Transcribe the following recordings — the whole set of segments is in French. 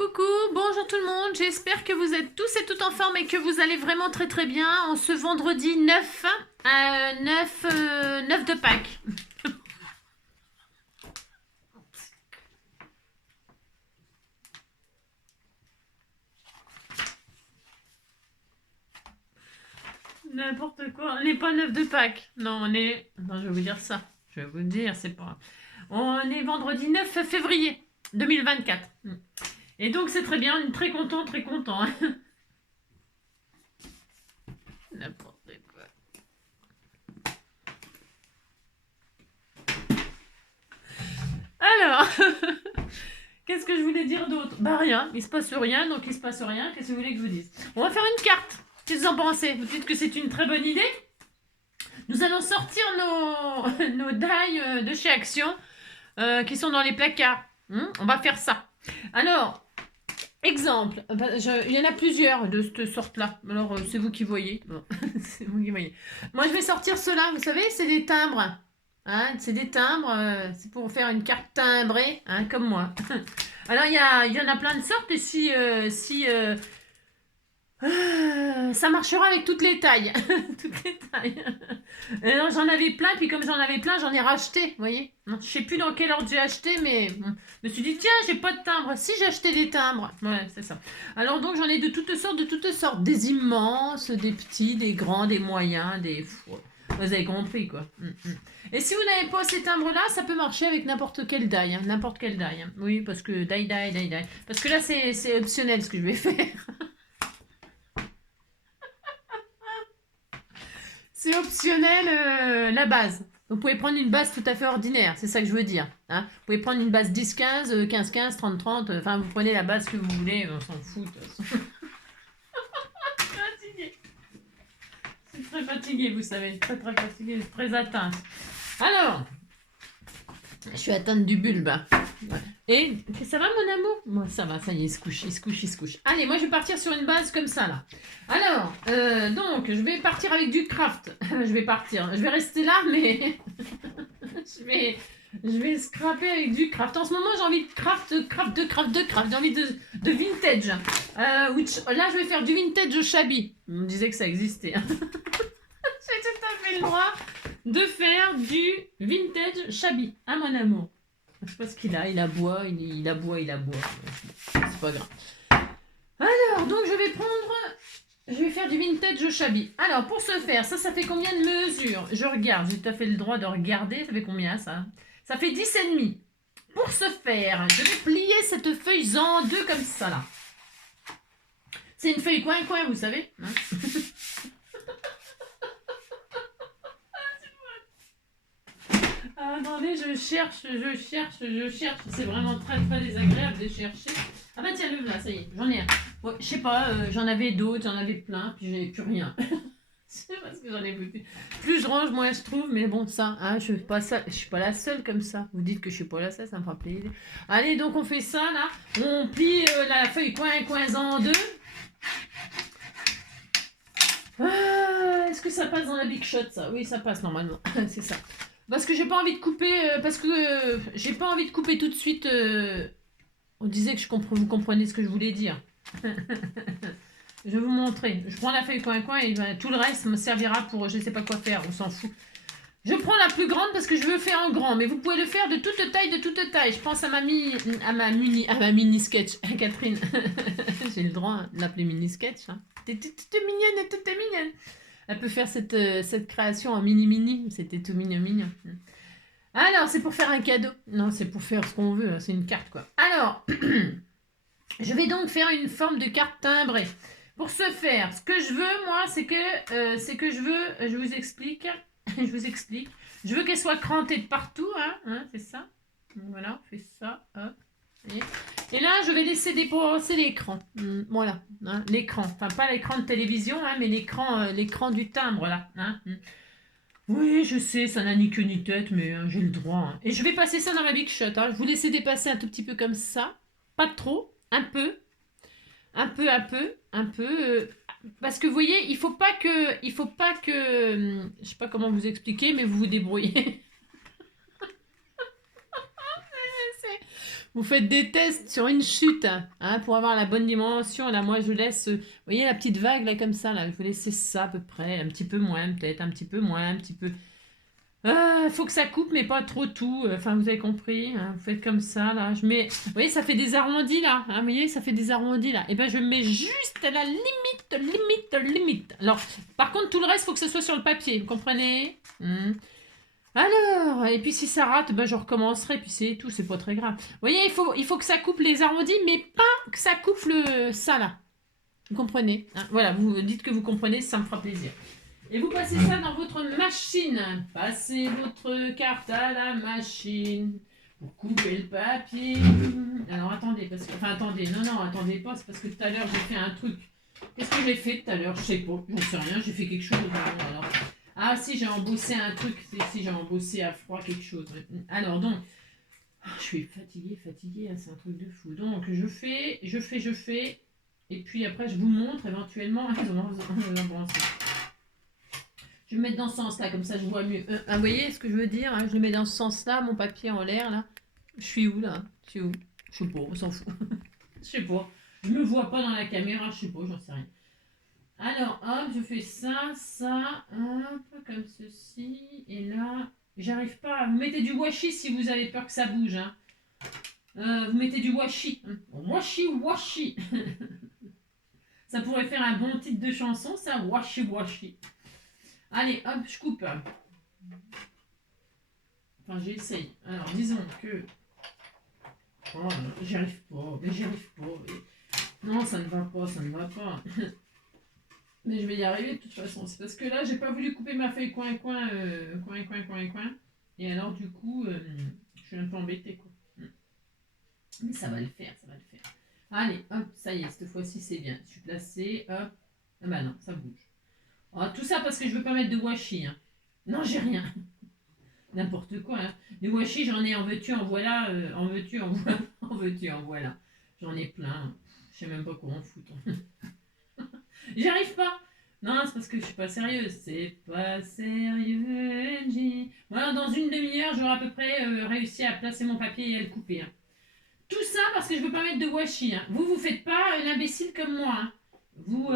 Coucou, bonjour tout le monde, j'espère que vous êtes tous et toutes en forme et que vous allez vraiment très très bien en ce vendredi 9, 9 de Pâques. N'importe quoi, on n'est pas 9 de Pâques, non on est... Non, je vais vous dire ça, je vais vous dire, c'est pas... On est vendredi 9 février 2024. Et donc c'est très bien, on est très content, très content. Hein. N'importe quoi. Alors, qu'est-ce que je voulais dire d'autre? Bah rien, il se passe rien, donc il se passe rien, qu'est-ce que vous voulez que je vous dise? On va faire une carte, qu'est-ce que vous en pensez? Vous dites que c'est une très bonne idée? Nous allons sortir nos die de chez Action qui sont dans les placards. On va faire ça. Alors, exemple, il y en a plusieurs de cette sorte-là. Alors, c'est vous qui voyez. Bon, c'est vous qui voyez. Moi, je vais sortir ceux-là. Vous savez, c'est des timbres. Hein, c'est des timbres. C'est pour faire une carte timbrée, hein, comme moi. Alors, il y en a plein de sortes. Et si ça marchera avec toutes les tailles. Toutes les tailles. Alors, j'en avais plein, puis comme j'en avais plein, j'en ai racheté, vous voyez. Je sais plus dans quel ordre j'ai acheté, mais je me suis dit, tiens, j'ai pas de timbre. Si j'ai acheté des timbres. Ouais, c'est ça. Alors donc, j'en ai de toutes sortes. Des immenses, des petits, des grands, des moyens, des... Vous avez compris, quoi. Et si vous n'avez pas ces timbres-là, ça peut marcher avec n'importe quel die. Hein, n'importe quel die. Hein. Oui, parce que die. Parce que là, c'est optionnel ce que je vais faire. C'est optionnel la base. Vous pouvez prendre une base tout à fait ordinaire, c'est ça que je veux dire. Hein. Vous pouvez prendre une base 10-15, 15-15, 30-30, enfin vous prenez la base que vous voulez, on s'en fout de toute façon. Je suis fatiguée. Je suis très fatiguée, vous savez, très fatiguée, très atteinte. Alors, je suis atteinte du bulbe. Ouais. Et ça va mon amour? Moi ça va, ça y est, il se couche. Allez, moi je vais partir sur une base comme ça là. Alors, donc je vais partir avec du craft. Je vais rester là, mais je vais scraper avec du craft. En ce moment j'ai envie de craft. J'ai envie de vintage. Là je vais faire du vintage shabby. On me disait que ça existait. Hein. J'ai tout à fait le droit de faire du vintage shabby, hein mon amour. Je sais pas ce qu'il a, il aboie. C'est pas grave. Alors, donc je vais faire du vintage shabby. Alors, pour ce faire, ça fait combien de mesures? Je regarde, j'ai tout à fait le droit de regarder. Ça fait combien ça? Ça fait 10,5. Pour ce faire, je vais plier cette feuille en deux comme ça là. C'est une feuille coin, vous savez. Hein. Attendez, je cherche. C'est vraiment très désagréable de chercher. Ah bah tiens, le là, ça y est, j'en ai un. Ouais, je sais pas, j'en avais d'autres, j'en avais plein, puis j'avais plus rien. C'est parce que j'en ai plus. Plus je range, moins je trouve, mais bon, ça, hein, je suis pas la seule comme ça. Vous dites que je suis pas la seule, ça me fera plaisir. Allez, donc on fait ça là. On plie la feuille coin en deux. Est-ce que ça passe dans la Big Shot ça? Oui, ça passe normalement. C'est ça. Parce que j'ai pas envie de couper, j'ai pas envie de couper tout de suite. On disait que vous comprenez ce que je voulais dire. Je vais vous montrer. Je prends la feuille coin et tout le reste me servira pour je sais pas quoi faire, on s'en fout. Je prends la plus grande parce que je veux faire en grand, mais vous pouvez le faire de toute taille. Je pense à ma mini sketch, Catherine. J'ai le droit de l'appeler mini sketch. Hein. T'es mignonne. Elle peut faire cette création en mini. C'était tout mignon. Alors, c'est pour faire un cadeau. Non, c'est pour faire ce qu'on veut. C'est une carte, quoi. Alors, je vais donc faire une forme de carte timbrée. Pour ce faire, ce que je veux, moi, c'est que je vous explique. Je veux qu'elle soit crantée de partout. Hein, c'est ça. Voilà, on fait ça. Hop. Et là, je vais laisser dépenser l'écran. Voilà, hein, l'écran. Enfin, pas l'écran de télévision, hein, mais l'écran du timbre, là. Hein. Oui, je sais, ça n'a ni queue ni tête, mais j'ai le droit. Hein. Et je vais passer ça dans ma Big Shot. Hein. Je vous laisser dépasser un tout petit peu comme ça. Pas trop, un peu. Parce que vous voyez, il faut pas que, je sais pas comment vous expliquer, mais vous vous débrouillez. Vous faites des tests sur une chute, hein, pour avoir la bonne dimension. Là, moi, je laisse, vous voyez la petite vague, là, comme ça, là. Il faut laisser ça à peu près, un petit peu moins, peut-être, un petit peu moins, un petit peu... faut que ça coupe, mais pas trop tout. Enfin, vous avez compris, hein, vous faites comme ça, là. Je mets, vous voyez, ça fait des arrondis, là. Hein, vous voyez, ça fait des arrondis, là. Et ben, je mets juste à la limite. Alors, par contre, tout le reste, faut que ce soit sur le papier, vous comprenez? Alors, et puis si ça rate, ben je recommencerai, puis c'est tout, c'est pas très grave. Vous voyez, il faut que ça coupe les arrondis, mais pas que ça coupe ça là. Vous comprenez, hein? Voilà, vous dites que vous comprenez, ça me fera plaisir. Et vous passez ça dans votre machine. Passez votre carte à la machine pour couper le papier. Alors attendez, attendez, non, attendez pas, c'est parce que tout à l'heure j'ai fait un truc. Qu'est-ce que j'ai fait tout à l'heure? Je sais pas, j'en sais rien, j'ai fait quelque chose. Alors... Ah si, j'ai embossé un truc, si j'ai embossé à froid quelque chose. Alors donc, je suis fatiguée, hein, c'est un truc de fou. Donc je fais, et puis après je vous montre éventuellement. Je vais me mettre dans ce sens-là, comme ça je vois mieux. Vous voyez ce que je veux dire, hein? Je le mets dans ce sens-là, mon papier en l'air là. Je suis où là? Je suis où? Je sais pas, on s'en fout. Je sais pas. Je me vois pas dans la caméra, je sais pas, j'en sais rien. Alors, hop, je fais ça, un peu comme ceci, et là, j'arrive pas. Vous mettez du washi si vous avez peur que ça bouge, hein. Vous mettez du washi. Washi. Ça pourrait faire un bon titre de chanson, ça, washi. Allez, hop, je coupe. Enfin, j'essaye. Alors, disons que... Oh, j'y arrive pas. Non, ça ne va pas. Mais je vais y arriver de toute façon. C'est parce que là, j'ai pas voulu couper ma feuille coin. Et alors, du coup, je suis un peu embêtée, quoi. Mais ça va le faire. Allez, hop, ça y est, cette fois-ci, c'est bien. Je suis placée, hop. Ah bah non, ça bouge. Oh, tout ça parce que je veux pas mettre de washi, hein. Non, j'ai rien. N'importe quoi, hein. Les washi, j'en ai en veux-tu, en voilà. En veux-tu, en voilà. J'en ai plein. Je sais même pas comment en foutre. J'y arrive pas. Non, c'est parce que je suis pas sérieuse. C'est pas sérieux, NJ. Voilà, dans une demi-heure, j'aurai à peu près réussi à placer mon papier et à le couper, hein. Tout ça parce que je veux pas mettre de washi, hein. Vous faites pas l'imbécile comme moi, hein. Vous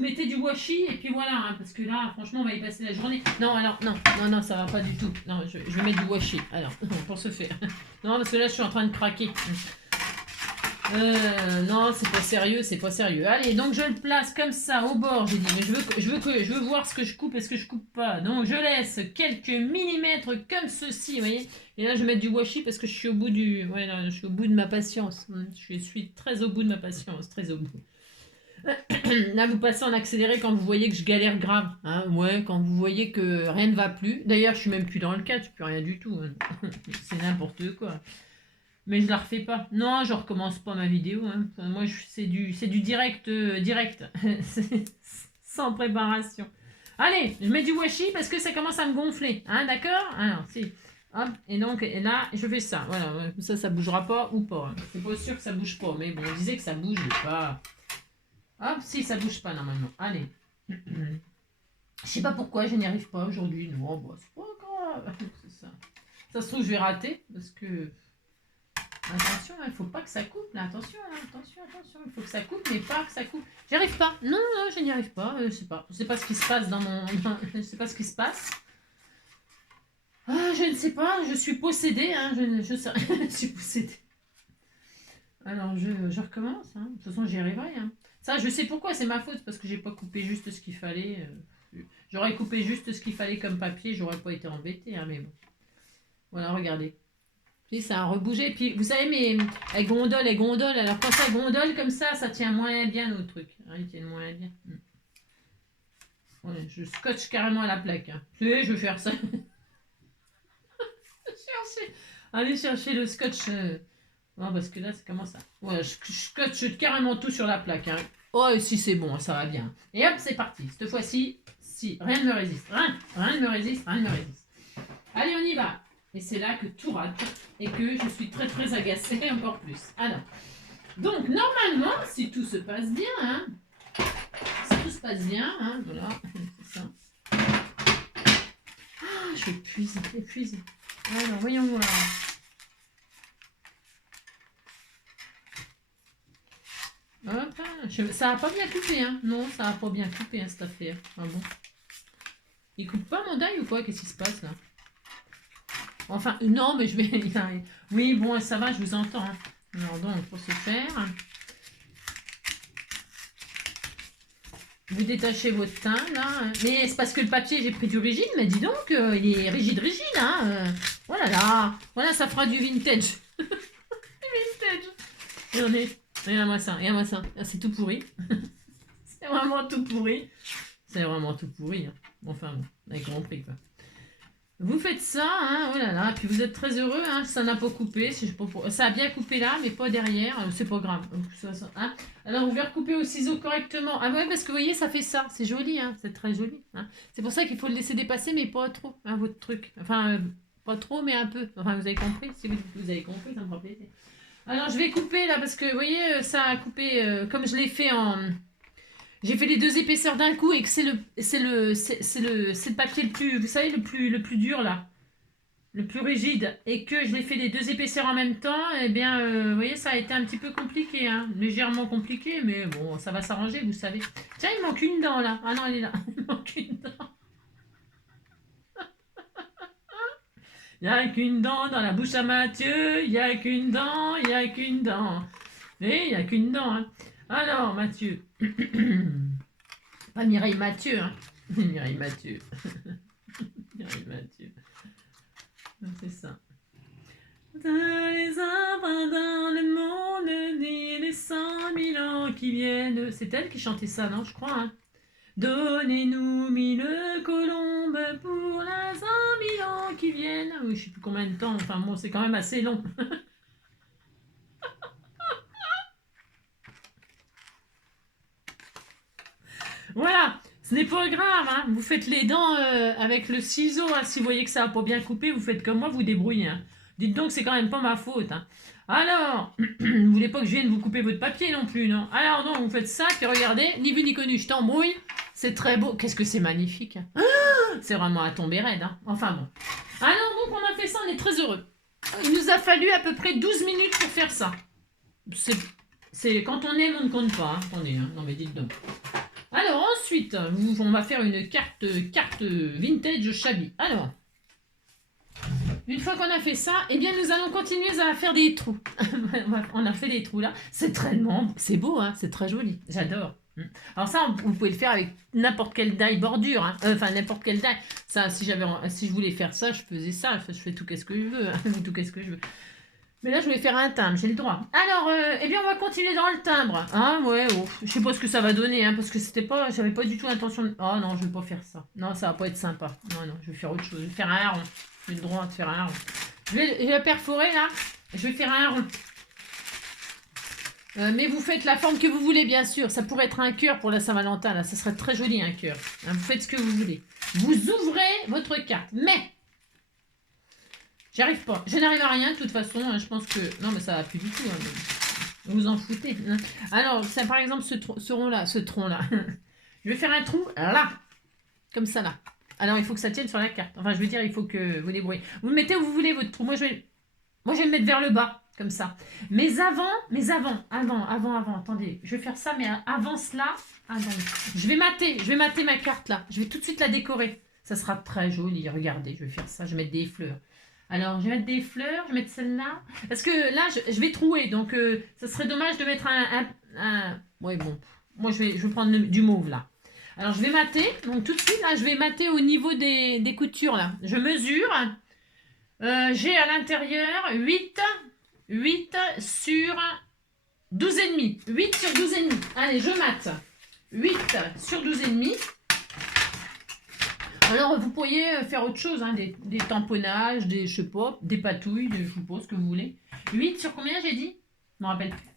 mettez du washi et puis voilà, hein, parce que là, franchement, on va y passer la journée. Non, alors, non, ça va pas du tout. Non, je vais mettre du washi, alors, pour ce faire. Non, parce que là, je suis en train de craquer. Non, c'est pas sérieux. Allez, donc je le place comme ça au bord, j'ai dit. Mais je veux voir ce que je coupe et ce que je coupe pas. Donc je laisse quelques millimètres comme ceci, vous voyez. Et là, je vais mettre du washi parce que je suis au bout je suis au bout de ma patience. Je suis très au bout de ma patience, très au bout. Là, vous passez en accéléré quand vous voyez que je galère grave, hein. Ouais, quand vous voyez que rien ne va plus. D'ailleurs, je suis même plus dans le cadre, je suis plus rien du tout, hein. C'est n'importe quoi. Mais je la refais pas. Non, je recommence pas ma vidéo, hein. Enfin, moi, c'est du direct. Sans préparation. Allez, je mets du washi parce que ça commence à me gonfler. Hein, d'accord? Alors, si. Hop, et donc, et là, je fais ça. Voilà, ça bougera pas ou pas, hein. C'est pas sûr que ça bouge pas, mais bon, on disait que ça bouge pas. Hop, si, ça bouge pas normalement. Allez. Je sais pas pourquoi je n'y arrive pas aujourd'hui. Non, bon, c'est pas grave. C'est ça. Ça se trouve, je vais rater parce que... Attention, il ne faut pas que ça coupe là. Attention. Il faut que ça coupe, mais pas que ça coupe. J'y arrive pas. Non, je n'y arrive pas. Je sais pas. Je sais pas ce qui se passe dans mon... Je sais pas ce qui se passe. Ah, je ne sais pas. Je suis possédée. Hein. Je suis possédée. Alors, je recommence. Hein. De toute façon, j'y arriverai. Hein. Ça, je sais pourquoi. C'est ma faute parce que j'ai pas coupé juste ce qu'il fallait. J'aurais coupé juste ce qu'il fallait comme papier. J'aurais pas été embêtée. Hein, mais bon. Voilà, regardez. Puis ça a rebougé. Puis vous savez, mes gondoles, alors quand ça gondole comme ça tient moins bien nos trucs. Hein, ils tiennent moins bien. Ouais, je scotche carrément à la plaque. Hein. Je vais faire ça. Allez chercher le scotch. Non, parce que là, c'est comment ça? Ouais, je scotche carrément tout sur la plaque. Hein. Oh, et si c'est bon, ça va bien. Et hop, c'est parti. Cette fois-ci, rien ne me résiste. Rien ne me résiste. Allez, on y va. Et c'est là que tout rate et que je suis très très agacée encore plus. Alors, donc normalement, si tout se passe bien, hein, voilà, c'est ça. Ah, je suis épuisée. Alors, voyons voir. Ça a pas bien coupé, hein. Non, ça a pas bien coupé, hein, cette affaire. Ah bon. Il coupe pas mon die ou quoi? Qu'est-ce qui se passe, là? Enfin, non, mais je vais... Oui, bon, ça va, je vous entends. Hein. Alors donc, pour ce faire... Vous détachez votre teint, là. Mais c'est parce que le papier, j'ai pris du rigide, mais dis donc, il est rigide, hein. Oh là là. Voilà, ça fera du vintage. Du vintage. Regarde-moi ça, regarde-moi ça. Ah, c'est tout pourri. C'est vraiment tout pourri. C'est vraiment tout pourri. Hein. Enfin bon, vous avez compris, quoi. Vous faites ça, hein, oh là là, puis vous êtes très heureux, hein, ça n'a pas coupé, ça a bien coupé là, mais pas derrière, c'est pas grave. Hein. Alors vous pouvez recouper au ciseau correctement. Ah ouais, parce que vous voyez, ça fait ça, c'est joli, hein, c'est très joli. Hein. C'est pour ça qu'il faut le laisser dépasser, mais pas trop, hein, votre truc. Enfin, pas trop, mais un peu. Enfin, vous avez compris, si vous avez compris, ça me fera plaisir. Alors je vais couper là, parce que vous voyez, ça a coupé, comme je l'ai fait en... J'ai fait les deux épaisseurs d'un coup et que c'est le papier le plus, vous savez, le plus dur là, le plus rigide, et que je l'ai fait les deux épaisseurs en même temps, eh bien, vous voyez, ça a été un petit peu compliqué, hein, légèrement compliqué, mais bon, ça va s'arranger, vous savez. Tiens, il manque une dent là. Ah non, elle est là. Il manque une dent. Il n'y a qu'une dent dans la bouche à Mathieu, il n'y a qu'une dent, il n'y a qu'une dent. Et il n'y a qu'une dent, hein. Alors, Mathieu. Pas Mireille Mathieu, hein. Mireille Mathieu. Mireille Mathieu. C'est ça. Dans les arbres, dans le monde, ni les 100 000 ans qui viennent. C'est elle qui chantait ça, non, je crois, hein. Donnez-nous 1000 colombes pour les 100 000 ans qui viennent. Oui, je sais plus combien de temps, enfin bon, c'est quand même assez long. Voilà, ce n'est pas grave, hein. Vous faites les dents avec le ciseau, hein. Si vous voyez que ça n'a pas bien coupé, vous faites comme moi, vous débrouillez. Hein. Dites donc, c'est quand même pas ma faute. Hein. Alors, vous voulez pas que je vienne vous couper votre papier non plus, non? Alors donc, vous faites ça, puis regardez, ni vu ni connu, je t'embrouille. C'est très beau. Qu'est-ce que c'est magnifique. Hein. C'est vraiment à tomber raide. Hein. Enfin bon. Alors donc, on a fait ça, on est très heureux. Il nous a fallu à peu près 12 minutes pour faire ça. C'est quand on aime, on ne compte pas. Hein. Attendez, hein. Non mais dites donc. Alors ensuite, on va faire une carte vintage Shabby. Alors, une fois qu'on a fait ça, eh bien nous allons continuer à faire des trous. On a fait des trous là. C'est très c'est beau, hein, c'est très joli. J'adore. Alors ça, vous pouvez le faire avec n'importe quelle die bordure. Hein. Enfin, n'importe quelle die. Ça, si je voulais faire ça, je faisais ça. Je fais tout qu'est-ce que je veux. Hein. Tout qu'est-ce que je veux. Mais là, je vais faire un timbre, j'ai le droit. Alors, eh bien, on va continuer dans le timbre. Ah, ouais, oh. Je sais pas ce que ça va donner, hein, parce que j'avais pas du tout l'intention de... Oh non, je vais pas faire ça. Non, ça va pas être sympa. Non, non, je vais faire autre chose. Je vais faire un hareng. J'ai le droit de faire un hareng. Je vais perforer, là. Je vais faire un hareng. Mais vous faites la forme que vous voulez, bien sûr. Ça pourrait être un cœur pour la Saint-Valentin, là. Ça serait très joli, un cœur. Hein, vous faites ce que vous voulez. Vous ouvrez votre carte. Mais... J'arrive pas. Je n'arrive à rien de toute façon. Hein, je pense que... Non, mais ça va plus du tout. Hein, vous en foutez. Hein. Alors, ça, par exemple, ce rond-là, ce tronc-là. Je vais faire un trou là. Comme ça, là. Alors, il faut que ça tienne sur la carte. Enfin, je veux dire, il faut que vous débrouillez. Vous mettez où vous voulez votre trou. Moi, je vais le mettre vers le bas. Comme ça. Mais avant. Attendez. Je vais faire ça, mais avant cela... Attendez. Je vais mater ma carte, là. Je vais tout de suite la décorer. Ça sera très joli. Regardez, je vais faire ça. Je vais mettre des fleurs. Alors, je vais mettre des fleurs, je vais mettre celle-là. Parce que là, je vais trouer. Donc, ça serait dommage de mettre un... Ouais, bon. Moi, je vais prendre du mauve, là. Alors, je vais mater. Donc, tout de suite, là, je vais mater au niveau des coutures, là. Je mesure. J'ai à l'intérieur 8 sur 12,5. 8 sur 12,5. Allez, je mate. 8 sur 12,5. Alors, vous pourriez faire autre chose, hein, des tamponnages, je sais pas, des patouilles, je vous pose ce que vous voulez. 8 sur combien, j'ai dit? Je me rappelle plus.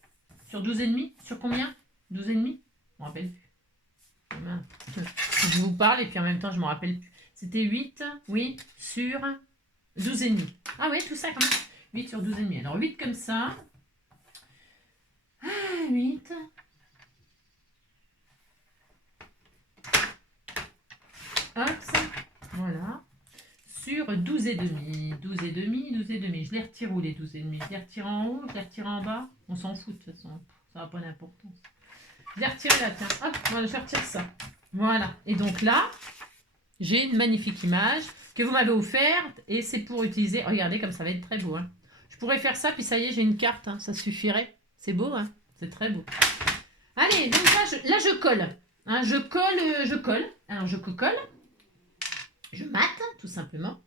Sur 12,5? Sur combien? 12,5? Je me rappelle plus. Je vous parle et puis en même temps, je me rappelle plus. C'était 8, oui, sur 12,5. Ah oui, tout ça quand même. 8 sur 12,5. Alors, 8 comme ça. 8. Hop, voilà. Sur 12,5. 12,5. Je les retire où les 12,5? Je les retire en haut, je les retire en bas. On s'en fout de toute façon. Ça n'a pas d'importance. Je l'ai retiré là, tiens. Hop, voilà, je retire ça. Voilà. Et donc là, j'ai une magnifique image que vous m'avez offerte et c'est pour utiliser. Regardez comme ça va être très beau. Hein. Je pourrais faire ça, puis ça y est, j'ai une carte. Hein. Ça suffirait. C'est beau, hein. C'est très beau. Allez, donc là, je colle. Hein, je colle. Alors, je colle. Je mate, tout simplement.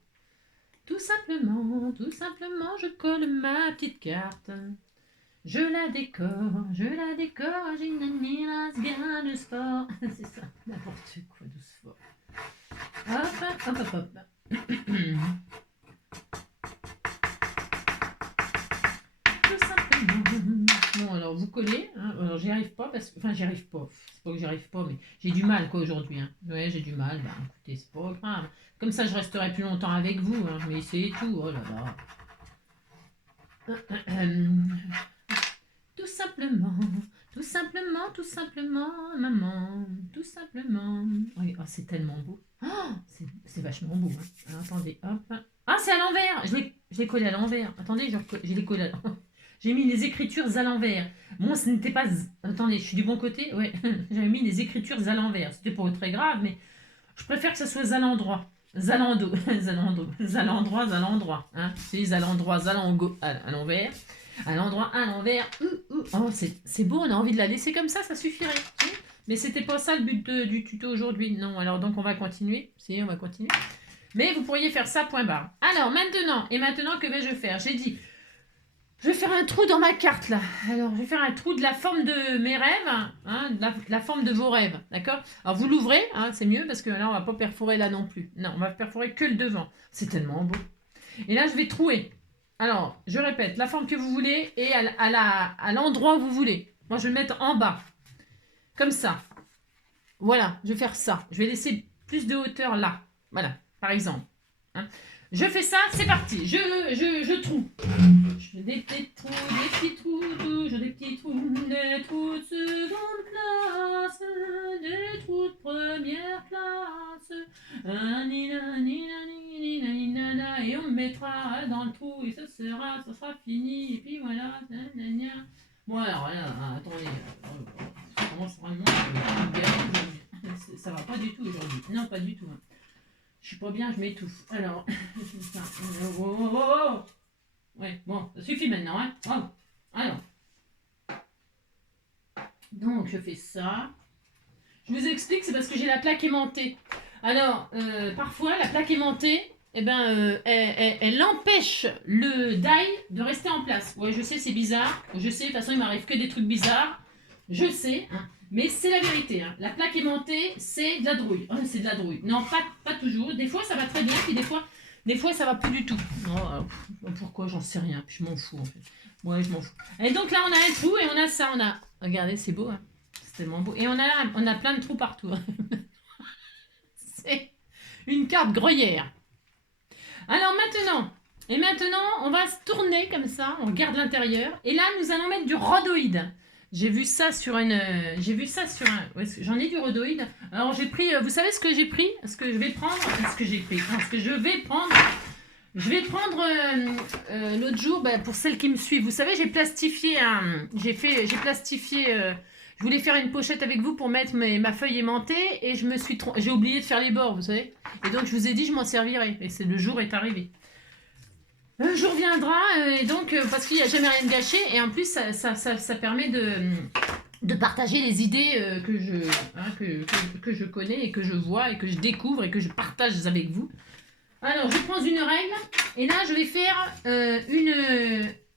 Tout simplement, je colle ma petite carte. Je la décore, j'ai une admiration bien de sport. C'est ça, n'importe quoi de sport. Hop, hop, hop, hop. Tout simplement. Bon, alors vous collez. Hein. Alors j'y arrive pas parce que. Enfin, j'y arrive pas. C'est pas que j'y arrive pas, mais j'ai du mal quoi aujourd'hui. Hein. Ouais, j'ai du mal. Bah écoutez, c'est pas grave. Comme ça, je resterai plus longtemps avec vous. Hein. Mais c'est tout. Oh là là. Tout simplement, maman, tout simplement. Oh, c'est tellement beau. Oh, c'est vachement beau. Hein. Alors, attendez, hop. Ah, c'est à l'envers. Je l'ai collé à l'envers. Attendez, je l'ai collé à l'envers. J'ai mis les écritures à l'envers. Bon, ce n'était pas... Attendez, je suis du bon côté. Ouais, j'avais mis les écritures à l'envers. C'était pas très grave, mais je préfère que ça soit à l'endroit. Zalando, Zalandroit, hein. C'est Zalandroit, Zalango à l'envers. À l'endroit, à l'envers. Oh, c'est beau, on a envie de la laisser comme ça suffirait. Mais c'était pas ça le but du tuto aujourd'hui. Non, alors donc on va continuer. Si, on va continuer. Mais vous pourriez faire ça, point barre. Alors maintenant, que vais-je faire? J'ai dit, je vais faire un trou dans ma carte là. Alors, je vais faire un trou de la forme de mes rêves, hein, la forme de vos rêves, d'accord? Alors, vous l'ouvrez, hein, c'est mieux parce que là, on va pas perforer là non plus. Non, on va perforer que le devant. C'est tellement beau. Et là, je vais trouer. Alors, je répète, la forme que vous voulez et à l'endroit où vous voulez. Moi, je vais le mettre en bas. Comme ça. Voilà, je vais faire ça. Je vais laisser plus de hauteur là. Voilà, par exemple. Hein. Je fais ça, c'est parti. Je trouve. Je fais des petits trous, toujours des petits trous de seconde classe, des trous de première classe. Et on me mettra dans le trou et ça sera fini. Et puis voilà. Bon alors, attendez. Ça commence vraiment ça va pas du tout aujourd'hui. Non, pas du tout. Hein. Je suis pas bien, je m'étouffe. Alors, ça. Ouais, bon, ça suffit maintenant, hein. Oh. Alors. Donc, je fais ça. Je vous explique, c'est parce que j'ai la plaque aimantée. Alors, parfois, la plaque aimantée, eh ben, elle empêche le die de rester en place. Ouais, je sais, c'est bizarre. Je sais, de toute façon, il m'arrive que des trucs bizarres. Je sais, hein. Mais c'est la vérité. Hein. La plaque aimantée, c'est de la drouille. Oh, c'est de la drouille. Non, pas toujours. Des fois, ça va très bien, puis des fois, ça va plus du tout. Oh, pourquoi? J'en sais rien. Puis je m'en fous, en fait. Ouais, je m'en fous. Et donc là, on a un trou et on a ça. Regardez, c'est beau. Hein. C'est tellement beau. Et on a plein de trous partout. Hein. C'est une carte gruyère. Alors maintenant, on va se tourner comme ça. On regarde l'intérieur. Et là, nous allons mettre du rhodoïde. J'ai vu ça sur un... Ouais, j'en ai du rhodoïde. Alors j'ai pris... vous savez ce que j'ai pris? Ce que je vais prendre... Ce que j'ai pris... ce que je vais prendre... Je vais prendre l'autre jour, pour celles qui me suivent. Vous savez, j'ai plastifié J'ai plastifié... je voulais faire une pochette avec vous pour mettre ma feuille aimantée et j'ai oublié de faire les bords, vous savez. Et donc je vous ai dit, je m'en servirai. Et le jour est arrivé. Un jour viendra, et donc, parce qu'il n'y a jamais rien de gâché, et en plus, ça permet de partager les idées que je connais et que je vois et que je découvre et que je partage avec vous. Alors, je prends une règle, et là, je vais faire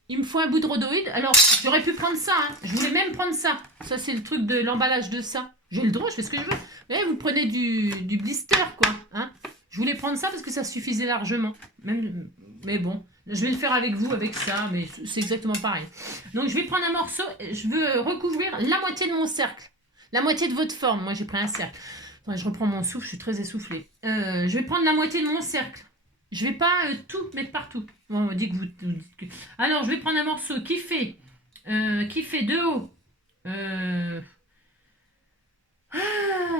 il me faut un bout de rhodoïde. Alors, j'aurais pu prendre ça, hein. Je voulais même prendre ça. Ça, c'est le truc de l'emballage de ça. J'ai le droit, je fais ce que je veux. Mais vous prenez du blister, quoi. Hein. Je voulais prendre ça parce que ça suffisait largement. Mais bon, je vais le faire avec vous, avec ça, mais c'est exactement pareil. Donc, je vais prendre un morceau, je veux recouvrir la moitié de mon cercle. La moitié de votre forme. Moi, j'ai pris un cercle. Attends, je reprends mon souffle, je suis très essoufflée. Je vais prendre la moitié de mon cercle. Je vais pas tout mettre partout. Bon, on me dit que vous dites que... Alors, je vais prendre un morceau qui fait de haut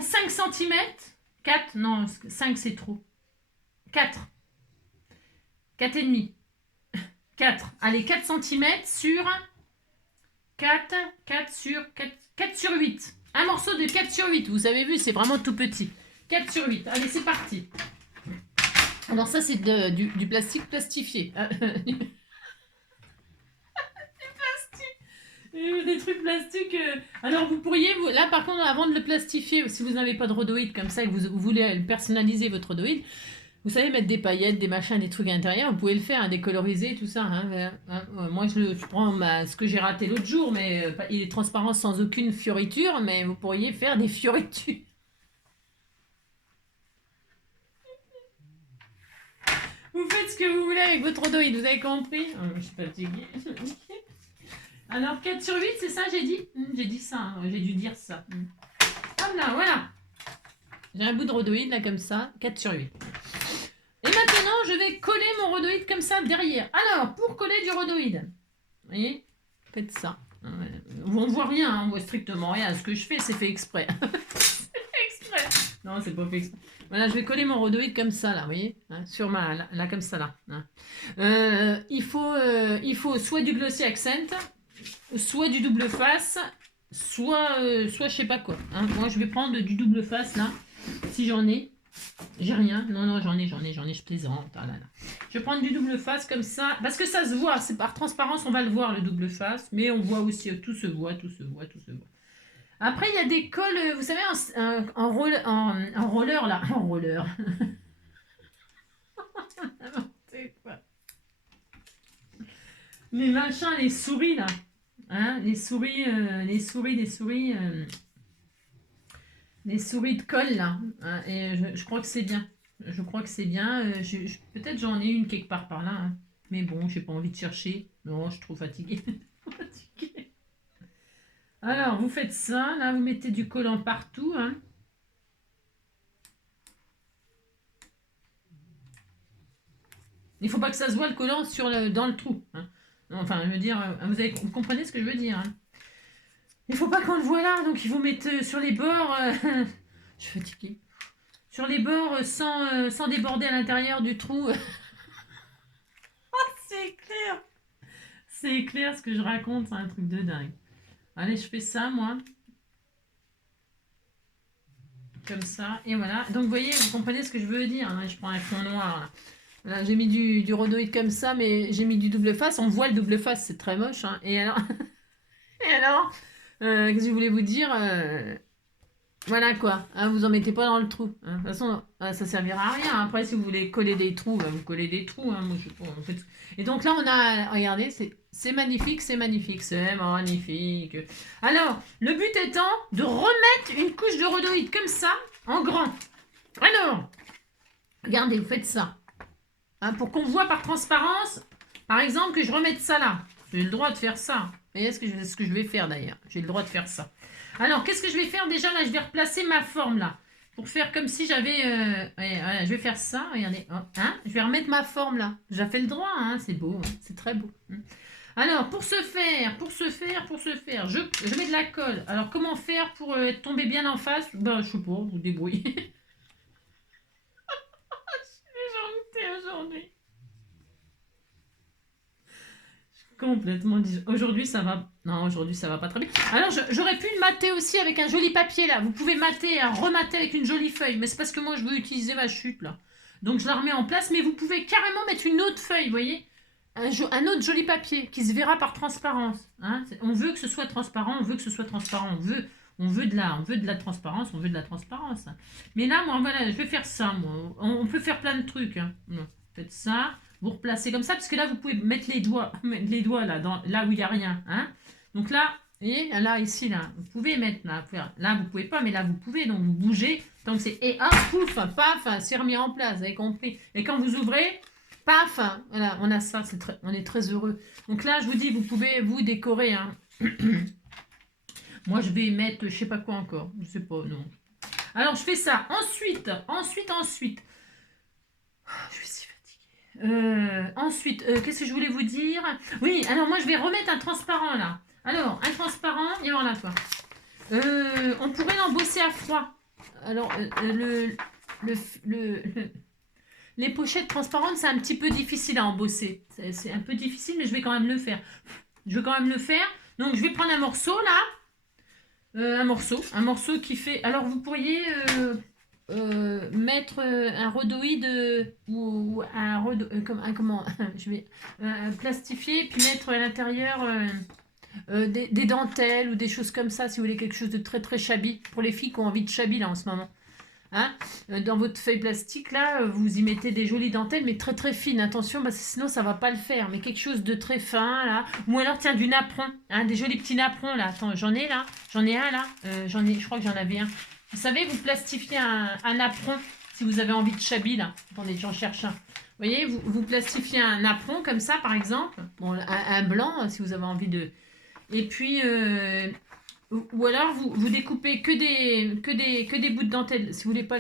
5 cm. 4, non, 5 c'est trop. 4. 4,5. 4. Allez, 4 cm sur 4 sur 8. Un morceau de 4 sur 8. Vous avez vu, c'est vraiment tout petit. 4 sur 8. Allez, c'est parti. Alors ça, c'est du plastique plastifié. Des trucs plastiques. Alors vous pourriez, là par contre, avant de le plastifier, si vous n'avez pas de rhodoïde comme ça et que vous voulez personnaliser votre rhodoïde, vous savez mettre des paillettes, des machins, des trucs à l'intérieur, vous pouvez le faire, hein, décoloriser, tout ça. Moi je prends ce que j'ai raté l'autre jour, mais il est transparent sans aucune fioriture, mais vous pourriez faire des fioritures. Vous faites ce que vous voulez avec votre rhodoïde, vous avez compris? Je suis fatiguée. Alors, 4 sur 8, c'est ça, j'ai dit? J'ai dit ça, hein, j'ai dû dire ça. Hop là, voilà. J'ai un bout de rhodoïde, là, comme ça, 4 sur 8. Et maintenant, je vais coller mon rhodoïde comme ça derrière. Alors, pour coller du rhodoïde, vous voyez, faites ça. On ne voit rien, hein, on voit strictement rien. Ce que je fais, c'est fait exprès. C'est fait exprès. Non, c'est pas fait exprès. Voilà, je vais coller mon rhodoïde comme ça, là, vous voyez, hein, sur là, comme ça, là. Hein. Il faut soit du glossy accent, soit du double face, soit je sais pas quoi. Hein. Moi, je vais prendre du double face, là, si j'en ai. J'ai rien. Non, j'en ai, je plaisante. Ah là là. Je vais prendre du double face comme ça, parce que ça se voit, c'est par transparence, on va le voir, le double face, mais on voit aussi, tout se voit. Après, il y a des colles, vous savez, en roller, là. En roller. Les machins, les souris, là. Hein, les souris de colle, là. Hein, et je crois que c'est bien. Peut-être j'en ai une quelque part par là. Hein. Mais bon, j'ai pas envie de chercher. Non, je suis trop fatiguée. Alors, vous faites ça. Là, vous mettez du collant partout. Hein. Il faut pas que ça se voit le collant dans le trou. Hein. Enfin, je veux dire, vous comprenez ce que je veux dire. Hein. Il faut pas qu'on le voit là, donc il faut mettre sur les bords. Je suis fatiguée. Sur les bords sans déborder à l'intérieur du trou. Oh, c'est clair. C'est clair ce que je raconte, c'est un truc de dingue. Allez, je fais ça, moi. Comme ça, et voilà. Donc, vous voyez, vous comprenez ce que je veux dire. Hein. Je prends un fond noir, là. Voilà, j'ai mis du rhodoïde comme ça, mais j'ai mis du double face. On voit le double face, c'est très moche. Hein. Et alors, qu'est-ce que je voulais vous dire voilà quoi, hein, vous en mettez pas dans le trou. Hein. De toute façon, ça servira à rien. Après, si vous voulez coller des trous, vous collez des trous. Hein. Moi, je sais pas, en fait. Et donc là, on a, regardez, c'est magnifique, c'est magnifique. Alors, le but étant de remettre une couche de rhodoïde comme ça, en grand. Alors, regardez, vous faites ça. Hein, pour qu'on voit par transparence, par exemple, que je remette ça là. J'ai le droit de faire ça. Vous voyez ce que je vais faire d'ailleurs. J'ai le droit de faire ça. Alors, qu'est-ce que je vais faire déjà là? Je vais replacer ma forme là. Pour faire comme si j'avais... voilà, je vais faire ça, regardez. Oh, hein, je vais remettre ma forme là. J'ai fait le droit, hein, c'est beau. Hein, c'est très beau. Alors, pour ce faire, je mets de la colle. Alors, comment faire pour tomber bien en face? Ben, je sais pas, vous débrouillez. Je suis aujourd'hui. Complètement. Aujourd'hui, ça va. Non, aujourd'hui, ça va pas très bien. Alors, j'aurais pu le mater aussi avec un joli papier là. Vous pouvez mater, remater avec une jolie feuille. Mais c'est parce que moi, je veux utiliser ma chute là. Donc, je la remets en place. Mais vous pouvez carrément mettre une autre feuille, vous voyez, un autre joli papier qui se verra par transparence. Hein. On veut que ce soit transparent. On veut de la transparence. Mais là, moi, voilà, je vais faire ça. Moi. On peut faire plein de trucs. Hein. Faites ça. Vous replacez comme ça, parce que là, vous pouvez mettre les doigts là, là où il n'y a rien. Hein. Donc là, vous voyez, là, ici, là, vous pouvez mettre là. Là, vous pouvez pas, mais là, vous pouvez. Donc, vous bougez. Donc, c'est et hop, pouf, paf, c'est remis en place. Vous avez compris. Et quand vous ouvrez, paf, voilà, on a ça. On est très heureux. Donc là, je vous dis, vous pouvez vous décorer. Hein. Moi, je vais mettre, je sais pas quoi encore. Je sais pas, non. Alors, je fais ça. Ensuite. Je suis si fatiguée. Ensuite, qu'est-ce que je voulais vous dire? Oui, alors moi, je vais remettre un transparent, là. Alors, un transparent, et voilà, quoi. On pourrait l'embosser à froid. Alors, les pochettes transparentes, c'est un petit peu difficile à embosser. C'est un peu difficile, mais je vais quand même le faire. Donc, je vais prendre un morceau, là. Un morceau qui fait... Alors, vous pourriez mettre un rhodoïde ou un comment je vais plastifier, puis mettre à l'intérieur des dentelles ou des choses comme ça, si vous voulez quelque chose de très très shabby, pour les filles qui ont envie de shabby là en ce moment. Hein, dans votre feuille plastique là, vous y mettez des jolies dentelles, mais très très fines. Attention, parce que sinon ça va pas le faire. Mais quelque chose de très fin là, ou alors tiens du napperon, hein, des jolis petits napperons là. Attends, j'en ai là, j'en ai un là, je crois que j'en avais un. Vous savez, vous plastifiez un napperon si vous avez envie de chablis là. Attendez, j'en cherche un. Vous voyez, vous plastifiez un napperon comme ça par exemple, bon, un blanc si vous avez envie de. Et puis ou alors vous découpez que des bouts de dentelle, si vous voulez pas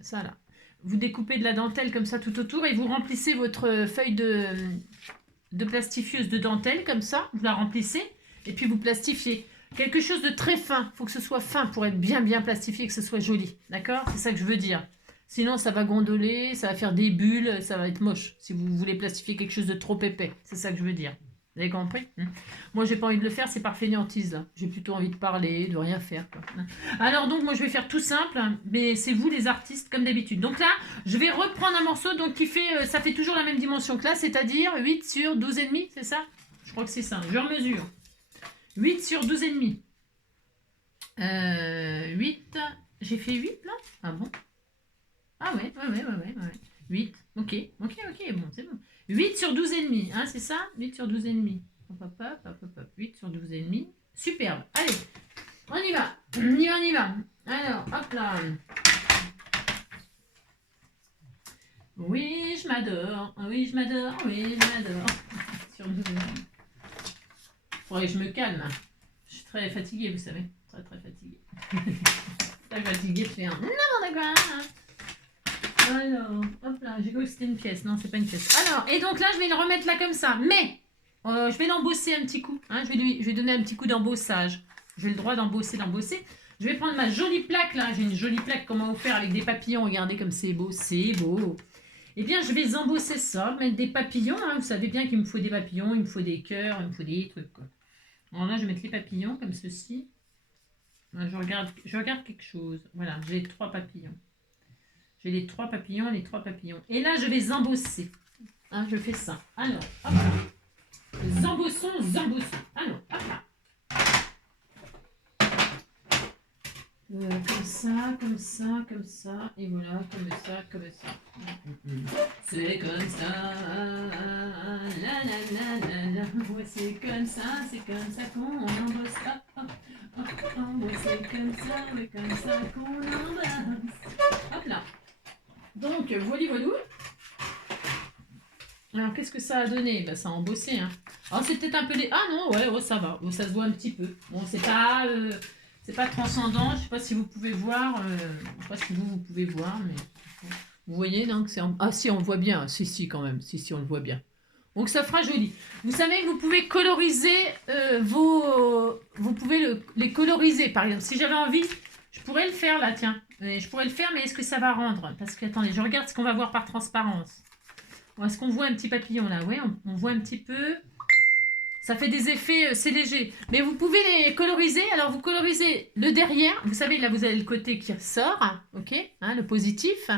ça là. Vous découpez de la dentelle comme ça tout autour et vous remplissez votre feuille de plastifieuse de dentelle comme ça, vous la remplissez et puis vous plastifiez. Quelque chose de très fin, il faut que ce soit fin pour être bien bien plastifié, que ce soit joli, d'accord? C'est ça que je veux dire. Sinon ça va gondoler, ça va faire des bulles, ça va être moche si vous voulez plastifier quelque chose de trop épais, c'est ça que je veux dire. Vous avez compris? Moi, j'ai pas envie de le faire, c'est par fainéantise. J'ai plutôt envie de parler, de rien faire. Quoi. Alors, donc, moi, je vais faire tout simple, mais c'est vous, les artistes, comme d'habitude. Donc là, je vais reprendre un morceau donc, qui fait, ça fait toujours la même dimension que là, c'est-à-dire 8 sur 12,5, c'est ça? Je crois que c'est ça. Je remesure. 8 sur 12,5. 8. J'ai fait 8 là? Ah bon? Ah ouais. 8. Ok, bon, c'est bon. 8 sur 12,5, hein, c'est ça? 8 sur 12,5. Hop, 8 sur 12,5. Superbe. Allez, on y va. On y va. Alors, hop là. Oui, je m'adore. Oui, je m'adore. Oui, je m'adore. Sur 12,5. Faudrait que je me calme. Je suis très fatiguée, vous savez. Très, très fatiguée. Très fatiguée de faire n'importe quoi. Alors, hop là, j'ai cru que c'était une pièce. Non, c'est pas une pièce. Alors, et donc là, je vais le remettre là comme ça. Mais, je vais l'embosser un petit coup. Hein, je vais donner un petit coup d'embossage. J'ai le droit d'embosser. Je vais prendre ma jolie plaque là. J'ai une jolie plaque qu'on m'a offert avec des papillons. Regardez comme c'est beau, c'est beau. Eh bien, je vais embosser ça, mettre des papillons. Hein. Vous savez bien qu'il me faut des papillons, il me faut des cœurs, il me faut des trucs. Quoi. Alors là, je vais mettre les papillons comme ceci. Je regarde quelque chose. Voilà, j'ai 3 papillons. J'ai les 3 papillons. Et là, je vais embosser. Hein, je fais ça. Alors, hop là. Zambossons. Alors, hop là. Comme ça. Et voilà, comme ça. C'est comme ça. La. Ouais, c'est comme ça qu'on embosse. C'est comme ça qu'on embosse. Hop là. Donc, voilà. Alors, qu'est-ce que ça a donné? Ça a embossé. Hein. Alors, c'est peut-être un peu... Ah non, ouais, ça va. Bon, ça se voit un petit peu. Bon, c'est pas transcendant. Je sais pas si vous pouvez voir. Je sais pas si vous pouvez voir, mais... Vous voyez, donc c'est... Ah si, on le voit bien. Si, quand même. Si, on le voit bien. Donc, ça fera joli. Vous savez, vous pouvez coloriser Vous pouvez les coloriser, par exemple. Si j'avais envie, je pourrais le faire, là, tiens. Je pourrais le faire, mais est-ce que ça va rendre? Parce que, attendez, je regarde ce qu'on va voir par transparence. Est-ce qu'on voit un petit papillon, là? Oui, on voit un petit peu. Ça fait des effets, c'est léger. Mais vous pouvez les coloriser. Alors, vous colorisez le derrière. Vous savez, là, vous avez le côté qui ressort. OK, hein, le positif.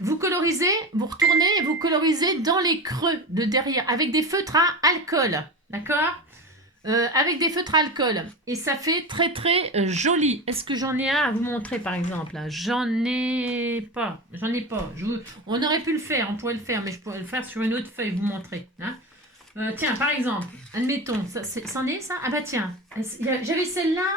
Vous colorisez, vous retournez et vous colorisez dans les creux de derrière avec des feutres à alcool. D'accord? Avec des feutres à alcool. Et ça fait très très joli. Est-ce que j'en ai un à vous montrer par exemple? J'en ai pas. On aurait pu le faire, on pourrait le faire, mais je pourrais le faire sur une autre feuille, vous montrer. Hein. Tiens, par exemple, admettons, c'en est ça? Ah bah tiens, j'avais celle-là.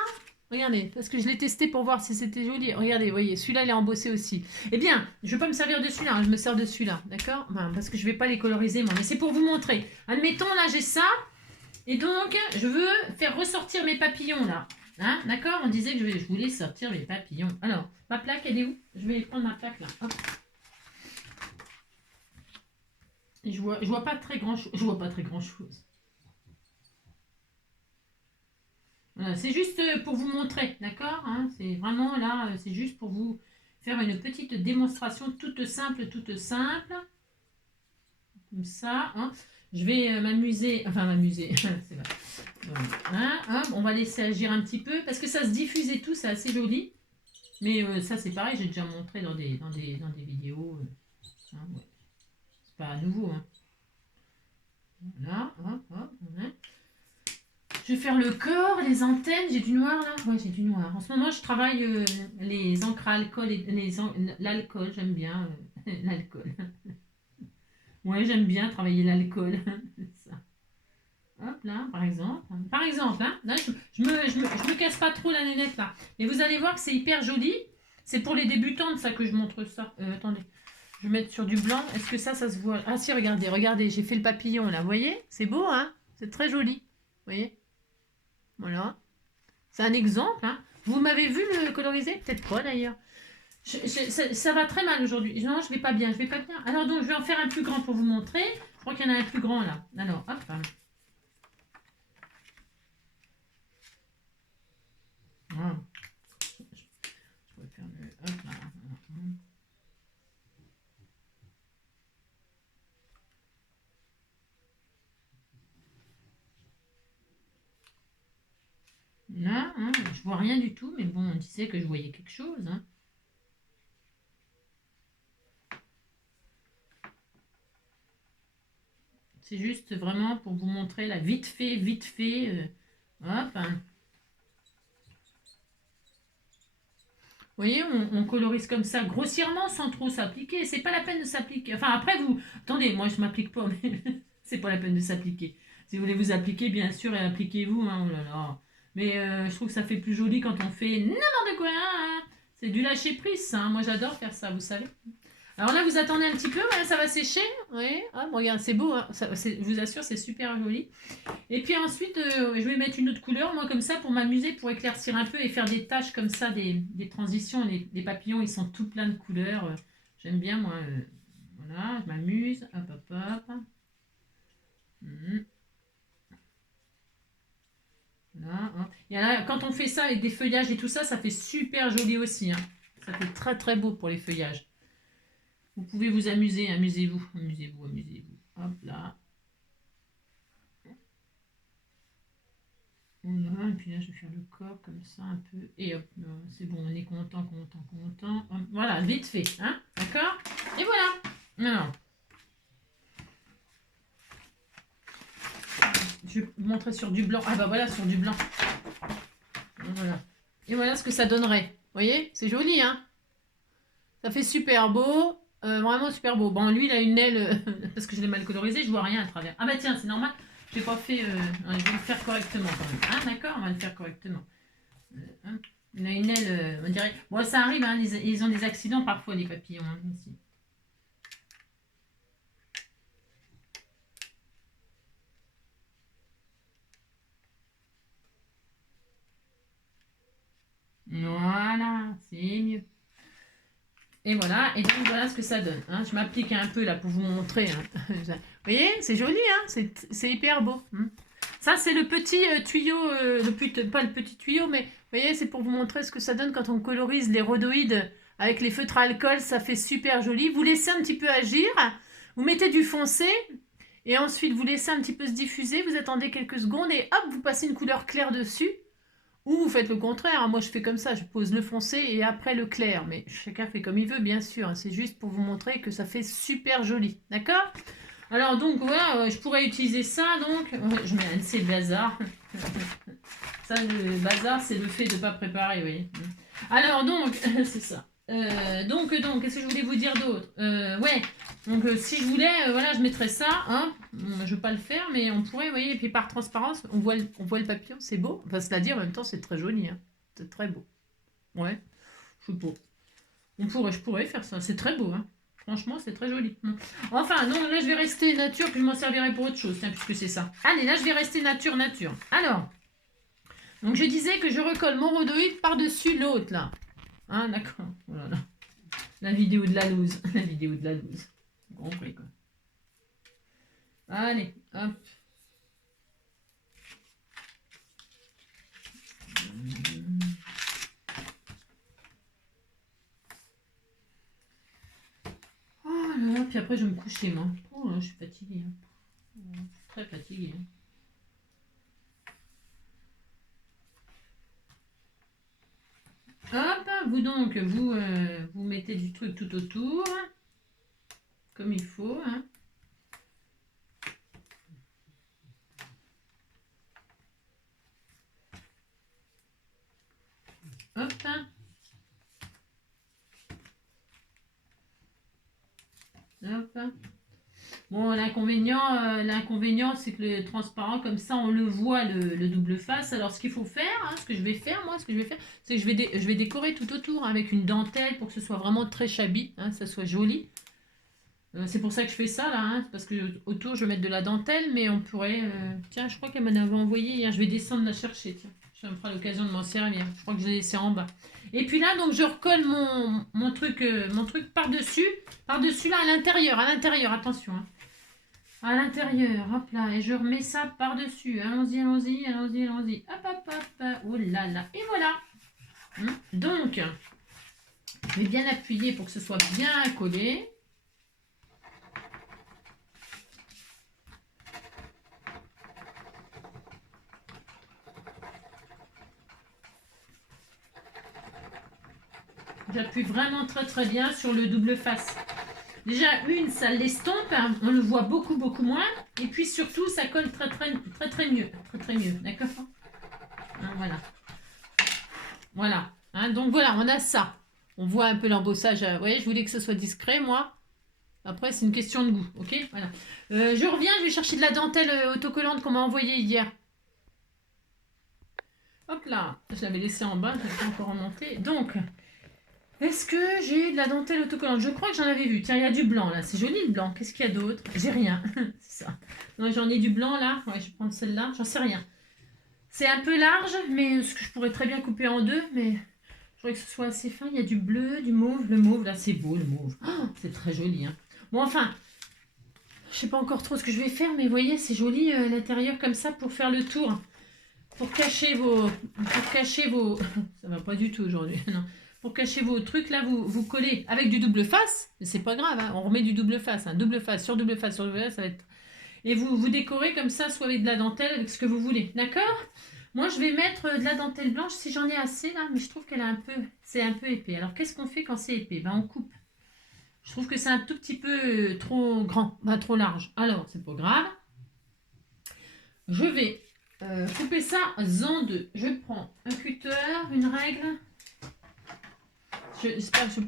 Regardez, parce que je l'ai testé pour voir si c'était joli. Regardez, vous voyez, celui-là, il est embossé aussi. Eh bien, je ne vais pas me servir de celui-là, je me sers de celui-là, d'accord? Parce que je ne vais pas les coloriser, moi, mais c'est pour vous montrer. Admettons, là, j'ai ça. Et donc, je veux faire ressortir mes papillons, là. Hein, d'accord? On disait que je voulais sortir mes papillons. Alors, ma plaque, elle est où? Je vais prendre ma plaque, là. Hop. Et je vois pas très grand-chose. Voilà, c'est juste pour vous montrer, d'accord? Hein, c'est vraiment, là, c'est juste pour vous faire une petite démonstration toute simple. Comme ça, hein. Je vais m'amuser, enfin m'amuser, c'est vrai. Voilà. Hein, hop, on va laisser agir un petit peu, parce que ça se diffuse et tout, c'est assez joli. Mais ça c'est pareil, j'ai déjà montré dans des vidéos. Hein, ouais. C'est pas nouveau. Hein. Voilà, hop, hop, voilà. Je vais faire le corps, les antennes. J'ai du noir là. Ouais, j'ai du noir. En ce moment, je travaille les encres à alcool et l'alcool. J'aime bien l'alcool. Ouais, j'aime bien travailler l'alcool. Ça. Hop là, par exemple. Par exemple, hein. Là, je me casse pas trop la nénette là. Mais vous allez voir que c'est hyper joli. C'est pour les débutantes ça que je montre ça. Attendez. Je vais mettre sur du blanc. Est-ce que ça se voit? Ah si, regardez, regardez. J'ai fait le papillon là. Vous voyez? C'est beau, hein? C'est très joli. Vous voyez? Voilà. C'est un exemple. Hein. Vous m'avez vu le coloriser? Peut-être pas d'ailleurs. Ça va très mal aujourd'hui. Non, je vais pas bien. Je vais pas bien. Alors donc, je vais en faire un plus grand pour vous montrer. Je crois qu'il y en a un plus grand là. Alors, hop. Voilà. Je pourrais faire le... Hop là. Là, hein, je vois rien du tout, mais bon, on disait que je voyais quelque chose. Hein. C'est juste vraiment pour vous montrer là, vite fait, vite fait. Hop. Hein. Vous voyez, on colorise comme ça, grossièrement, sans trop s'appliquer. C'est pas la peine de s'appliquer. Enfin, après, vous... Attendez, moi, je m'applique pas, mais c'est pas la peine de s'appliquer. Si vous voulez vous appliquer, bien sûr, et appliquez-vous. Hein, oh là là. Mais je trouve que ça fait plus joli quand on fait n'importe quoi. Hein. C'est du lâcher-prise, ça. Hein. Moi, j'adore faire ça, vous savez. Alors là, vous attendez un petit peu, ouais, ça va sécher. Oui, ah, bon, regarde, c'est beau. Hein. Ça, je vous assure, c'est super joli. Et puis ensuite, je vais mettre une autre couleur, moi, comme ça, pour m'amuser, pour éclaircir un peu et faire des taches comme ça, des transitions. Les papillons, ils sont tout pleins de couleurs. J'aime bien, moi. Voilà, je m'amuse. Hop, hop, hop. Voilà, hein. Et là, quand on fait ça avec des feuillages et tout ça, ça fait super joli aussi. Hein. Ça fait très, très beau pour les feuillages. Vous pouvez vous amuser, amusez-vous, amusez-vous, amusez-vous. Hop là. Voilà, et puis là, je vais faire le corps comme ça un peu. Et hop, c'est bon, on est content, content, content. Hop, voilà, vite fait, hein, d'accord? Et voilà. Alors, je vais vous montrer sur du blanc. Ah bah voilà, sur du blanc. Voilà. Et voilà ce que ça donnerait. Vous voyez? C'est joli, hein? Ça fait super beau. Vraiment super beau. Bon, lui, il a une aile, parce que je l'ai mal colorisé, je vois rien à travers. Ah bah tiens, c'est normal. Je n'ai pas fait... je vais le faire correctement quand même. Ah d'accord, on va le faire correctement. Hein. Il a une aile, on dirait... Bon, ça arrive, hein, ils ont des accidents parfois, les papillons. Hein, ici. Voilà, c'est mieux. Et voilà, et donc voilà ce que ça donne. Hein. Je m'applique un peu là pour vous montrer. Hein. Vous voyez, c'est joli, hein, c'est hyper beau. Hein. Ça, c'est le petit tuyau, pas le petit tuyau, mais vous voyez, c'est pour vous montrer ce que ça donne quand on colorise les rhodoïdes avec les feutres à alcool. Ça fait super joli. Vous laissez un petit peu agir, vous mettez du foncé, et ensuite vous laissez un petit peu se diffuser, vous attendez quelques secondes, et hop, vous passez une couleur claire dessus. Ou vous faites le contraire. Moi, je fais comme ça. Je pose le foncé et après le clair. Mais chacun fait comme il veut, bien sûr. C'est juste pour vous montrer que ça fait super joli. D'accord? Alors, donc, voilà, je pourrais utiliser ça. Donc, je mets un de ces bazar. Ça, le bazar, c'est le fait de ne pas préparer, vous voyez. Alors, donc, c'est ça. Donc, qu'est-ce que je voulais vous dire d'autre? Ouais, donc si je voulais, voilà, je mettrais ça. Hein. Je ne veux pas le faire, mais on pourrait, vous voyez, et puis par transparence, on voit le papillon, c'est beau. Enfin, cela dit, en même temps, c'est très joli. Hein. C'est très beau. Ouais, je sais pas. Je pourrais faire ça, c'est très beau. Hein. Franchement, c'est très joli. Enfin, non, là, je vais rester nature, puis je m'en servirai pour autre chose, tiens, puisque c'est ça. Allez, là, je vais rester nature. Alors, donc je disais que je recolle mon rhodoïde par-dessus l'autre, là. Hein, d'accord. Voilà. La vidéo de la loose. La vidéo de la loose. Compris, quoi. Allez, hop. Oh là, puis après je vais me coucher, moi. Oh là, je suis fatiguée. Très fatiguée. Hop, vous donc, vous mettez du truc tout autour, comme il faut. Hein. Hop. Hop. Bon, l'inconvénient, c'est que le transparent, comme ça, on le voit, le double face. Alors, ce qu'il faut faire, hein, ce que je vais faire, c'est que je vais décorer tout autour avec une dentelle pour que ce soit vraiment très shabby, hein, que ça soit joli. C'est pour ça que je fais ça, là, hein, parce que autour, je vais mettre de la dentelle, mais on pourrait... Tiens, je crois qu'elle m'en avait envoyé hier. Je vais descendre la chercher, tiens. Ça me fera l'occasion de m'en servir. Je crois que je l'ai laissé en bas. Et puis là, donc, je recolle mon truc par-dessus. Par-dessus, là, à l'intérieur, attention. Hein. À l'intérieur, hop là. Et je remets ça par-dessus. Allons-y, allons-y, allons-y, allons-y. Hop, hop, hop. Oh là là. Et voilà. Donc, je vais bien appuyer pour que ce soit bien collé. J'appuie vraiment très très bien sur le double face. Déjà, ça l'estompe, hein, on le voit beaucoup beaucoup moins. Et puis surtout, ça colle très très très très mieux. Très très mieux, d'accord hein, voilà. Voilà. Hein, donc voilà, on a ça. On voit un peu l'embossage. Vous voyez, je voulais que ce soit discret, moi. Après, c'est une question de goût, ok voilà. Je reviens, je vais chercher de la dentelle autocollante qu'on m'a envoyée hier. Hop là, je l'avais laissé en bas, je ne l'ai pas encore remonté. Donc... Est-ce que j'ai de la dentelle autocollante? Je crois que j'en avais vu. Tiens, il y a du blanc là. C'est joli le blanc. Qu'est-ce qu'il y a d'autre? J'ai rien. C'est ça. Non, j'en ai du blanc là. Ouais, je vais prendre celle-là. J'en sais rien. C'est un peu large, mais ce que je pourrais très bien couper en deux. Mais je voudrais que ce soit assez fin. Il y a du bleu, du mauve. Le mauve là, c'est beau le mauve. Oh, c'est très joli. Hein. Bon, enfin, je sais pas encore trop ce que je vais faire, mais vous voyez, c'est joli l'intérieur comme ça pour faire le tour. Pour cacher vos. Ça va pas du tout aujourd'hui. Non. Pour cacher vos trucs, là, vous collez avec du double face. C'est pas grave, hein, on remet du double face. Hein, double face sur double face sur double face, ça va être... Et vous décorez comme ça, soit avec de la dentelle, avec ce que vous voulez. D'accord? Moi, je vais mettre de la dentelle blanche si j'en ai assez, là. Mais je trouve qu'elle a c'est un peu épais. Alors, qu'est-ce qu'on fait quand c'est épais? Ben, on coupe. Je trouve que c'est un tout petit peu trop grand, trop large. Alors, c'est pas grave. Je vais couper ça en deux. Je prends un cutter, une règle... J'espère que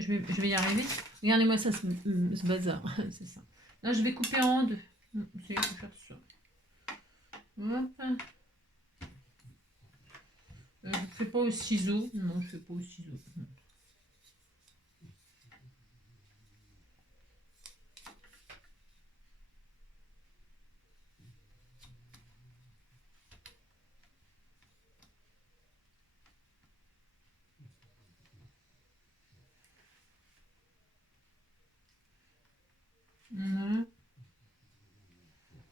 je vais y arriver. Regardez-moi ça, ce bazar. C'est ça. Là, je vais couper en deux. Je vais faire ça. Hop. Je ne fais pas au ciseau. Non, je ne fais pas au ciseau.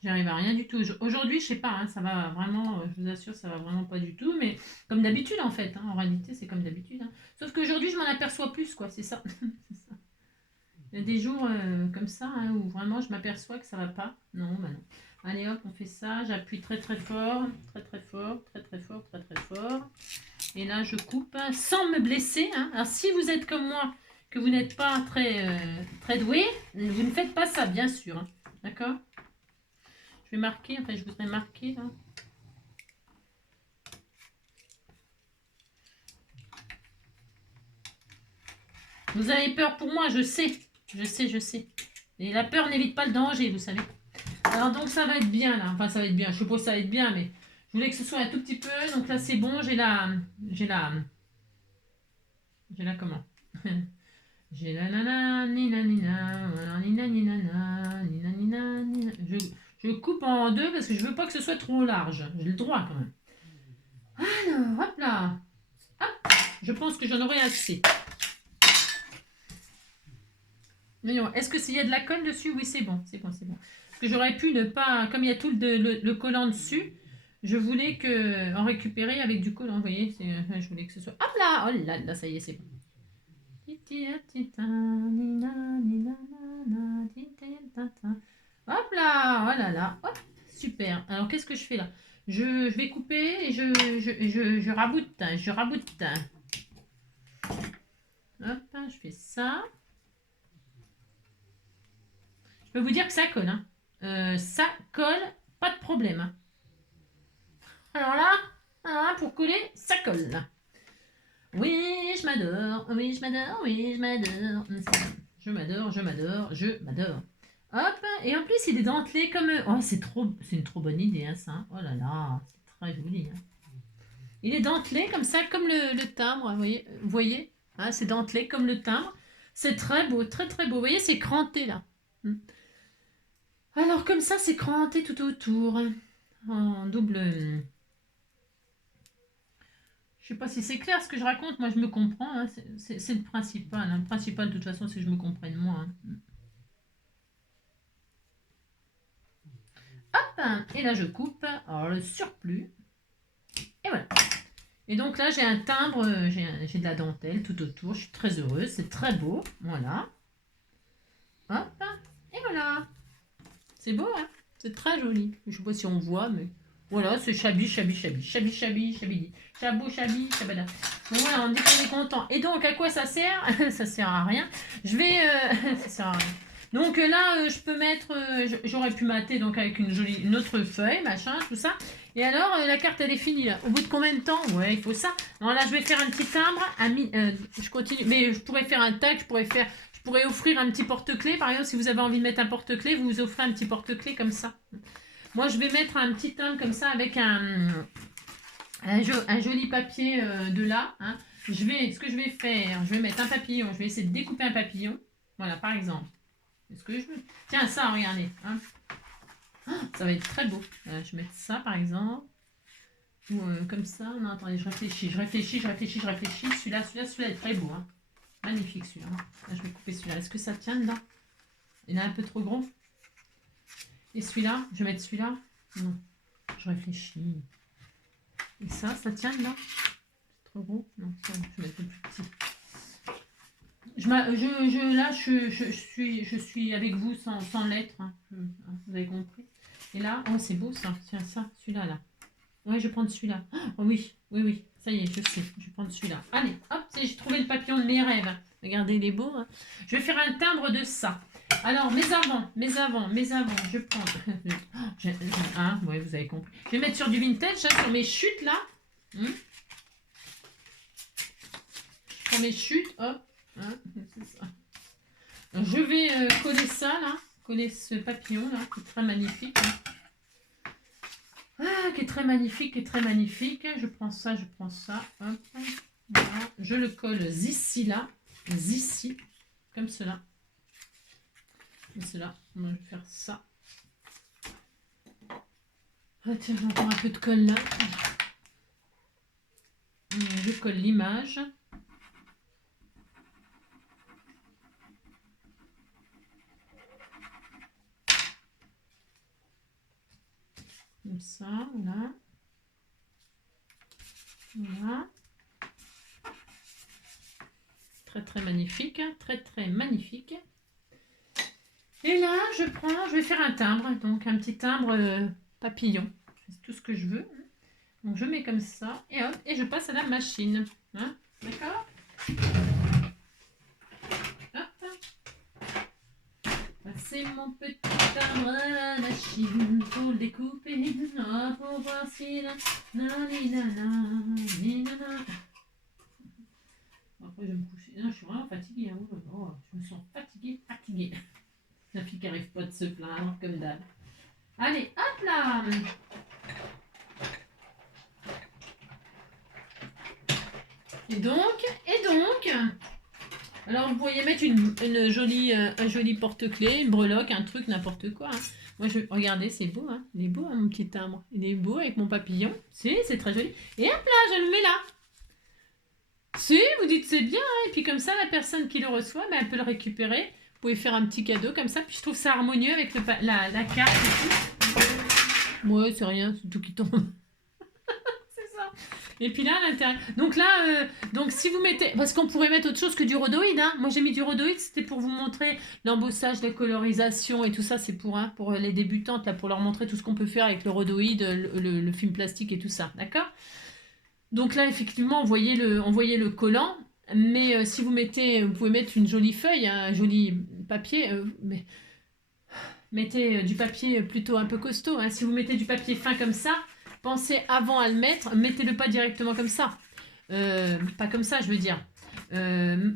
J'arrive à rien du tout. Aujourd'hui, je sais pas, hein, ça va vraiment, je vous assure, ça va vraiment pas du tout, mais comme d'habitude en fait, hein, en réalité, c'est comme d'habitude. Hein. Sauf qu'aujourd'hui, je m'en aperçois plus, quoi, c'est ça. C'est ça. Il y a des jours comme ça hein, où vraiment je m'aperçois que ça va pas. Non, bah non. Allez hop, on fait ça. J'appuie très très fort, très très fort, très très fort, très très fort. Et là, je coupe hein, sans me blesser. Hein. Alors, si vous êtes comme moi, que vous n'êtes pas très doué, vous ne faites pas ça, bien sûr. Hein. D'accord? Je vais marquer, enfin, je voudrais marquer là. Vous avez peur pour moi, je sais. Je sais, je sais. Et la peur n'évite pas le danger, vous savez. Alors donc ça va être bien là. Enfin ça va être bien. Je suppose que ça va être bien, mais je voulais que ce soit un tout petit peu. Donc là c'est bon. J'ai la comment J'ai la nana nina nina nina nina nina nina nina. Je coupe en deux parce que je veux pas que ce soit trop large. J'ai le droit quand même. Alors hop là. Hop. Je pense que j'en aurai assez. Est-ce que s'il y a de la colle dessus? Oui, c'est bon, c'est bon, c'est bon. Parce que j'aurais pu ne pas, comme il y a tout le collant dessus, je voulais en récupérer avec du collant, vous voyez, je voulais que ce soit... Hop là, oh là, là, ça y est, c'est bon. Hop là, oh là là, hop, super. Alors, qu'est-ce que je fais là? Je vais couper et je raboute, je raboute. Hop, je fais ça. Je peux vous dire que ça colle, hein. Ça colle, pas de problème. Hein. Alors là, pour coller, ça colle. Oui, je m'adore, oui, je m'adore, oui, je m'adore. Je m'adore, je m'adore, je m'adore. Hop, et en plus, il est dentelé comme... Oh, c'est une trop bonne idée, hein, ça. Oh là là, c'est très joli. Hein. Il est dentelé comme ça, comme le timbre, vous voyez hein, c'est dentelé comme le timbre. C'est très beau, très très beau. Vous voyez, c'est cranté, là. Alors, comme ça, c'est cranté tout autour. En double... Je sais pas si c'est clair ce que je raconte, moi je me comprends, hein. C'est le principal. Hein. Le principal de toute façon c'est que je me comprenne moi. Hein. Hop, et là je coupe, alors le surplus, et voilà. Et donc là j'ai un timbre, j'ai de la dentelle tout autour, je suis très heureuse, c'est très beau, voilà. Hop, et voilà. C'est beau, hein, c'est très joli. Je sais pas si on voit, mais... Voilà, c'est chabi, chabi, chabi, chabi, chabi, chabi, chabou, chabi, chabada. Donc voilà, on dit qu'on est content. Et donc, à quoi ça sert? Ça sert à rien. Je vais... ça sert à rien. Donc là, je peux mettre... J'aurais pu mater donc avec une autre feuille, machin, tout ça. Et alors, la carte, elle est finie, là. Au bout de combien de temps? Ouais, il faut ça. Alors là, je vais faire un petit timbre. Je continue. Mais je pourrais faire un tag, je pourrais offrir un petit porte-clés. Par exemple, si vous avez envie de mettre un porte-clés, vous vous offrez un petit porte-clés comme ça. Moi, je vais mettre un petit timbre comme ça avec un joli papier de là. Hein. Ce que je vais faire, je vais mettre un papillon. Je vais essayer de découper un papillon. Voilà, par exemple. Est-ce que je veux... Tiens, ça, regardez. Hein. Oh, ça va être très beau. Je vais mettre ça, par exemple. Ou comme ça. Non, attendez, je réfléchis. Celui-là est très beau. Hein. Magnifique, celui-là. Là, je vais couper celui-là. Est-ce que ça tient dedans? Il est un peu trop gros. Et celui-là, je vais mettre celui-là. Non, je réfléchis. Et ça tient là? C'est trop gros? Non, ça, je vais mettre le plus petit. Là, je suis avec vous sans lettres. Hein. Vous avez compris. Et là, oh, c'est beau ça. Tiens, ça, celui-là, là. Ouais, je vais prendre celui-là. Oh, oui. Ça y est, je sais. Je vais prendre celui-là. Allez, hop, j'ai trouvé le papillon de mes rêves. Regardez, il est beau. Hein. Je vais faire un timbre de ça. Alors, mes avants, je prends... ouais, vous avez compris. Je vais mettre sur du vintage, hein, sur mes chutes, là. Je prends mes chutes, hop. Hein, c'est ça. Je vais coller ça, là. Coller ce papillon, là, qui est très magnifique. Hein. Ah, qui est très magnifique. Je prends ça. Hop. Voilà. Je le colle ici, là. Ici, comme cela. Cela, on va faire ça. Ah tiens, j'ai encore un peu de colle là. Je colle l'image. Comme ça, voilà. Voilà. Très magnifique, très magnifique. Et là, je vais faire un timbre, donc un petit timbre papillon. C'est tout ce que je veux. Donc je mets comme ça, et hop, et je passe à la machine. Hein, d'accord? Hop. Passer mon petit timbre à la machine, faut le découper, pour voir si la... Après, je vais me coucher. Non, je suis vraiment fatiguée. Hein. Oh, je me sens fatiguée. La fille qui n'arrive pas de se plaindre, comme d'hab. Allez, hop là! Et donc, alors vous pourriez mettre un joli porte-clés, une breloque, un truc, n'importe quoi. Hein. Moi, regardez, c'est beau, hein. Il est beau, hein, mon petit timbre. Il est beau avec mon papillon. C'est très joli. Et hop là, je le mets là. Si, vous dites c'est bien, hein. Et puis comme ça, la personne qui le reçoit, ben, elle peut le récupérer. Vous pouvez faire un petit cadeau comme ça. Puis je trouve ça harmonieux avec la carte et tout. Ouais, c'est rien, c'est tout qui tombe. C'est ça. Et puis là, à l'intérieur. Donc là, donc si vous mettez. Parce qu'on pourrait mettre autre chose que du rhodoïde. Hein. Moi, j'ai mis du rhodoïde, c'était pour vous montrer l'embossage, la colorisation et tout ça. C'est pour les débutantes, là, pour leur montrer tout ce qu'on peut faire avec le rhodoïde, le film plastique et tout ça. D'accord? Donc là, effectivement, on voyait le collant. Mais si vous mettez. Vous pouvez mettre une jolie feuille, hein, un joli papier. Mais mettez du papier plutôt un peu costaud. Hein. Si vous mettez du papier fin comme ça, pensez avant à le mettre. Mettez-le pas directement comme ça. Pas comme ça, je veux dire. Euh,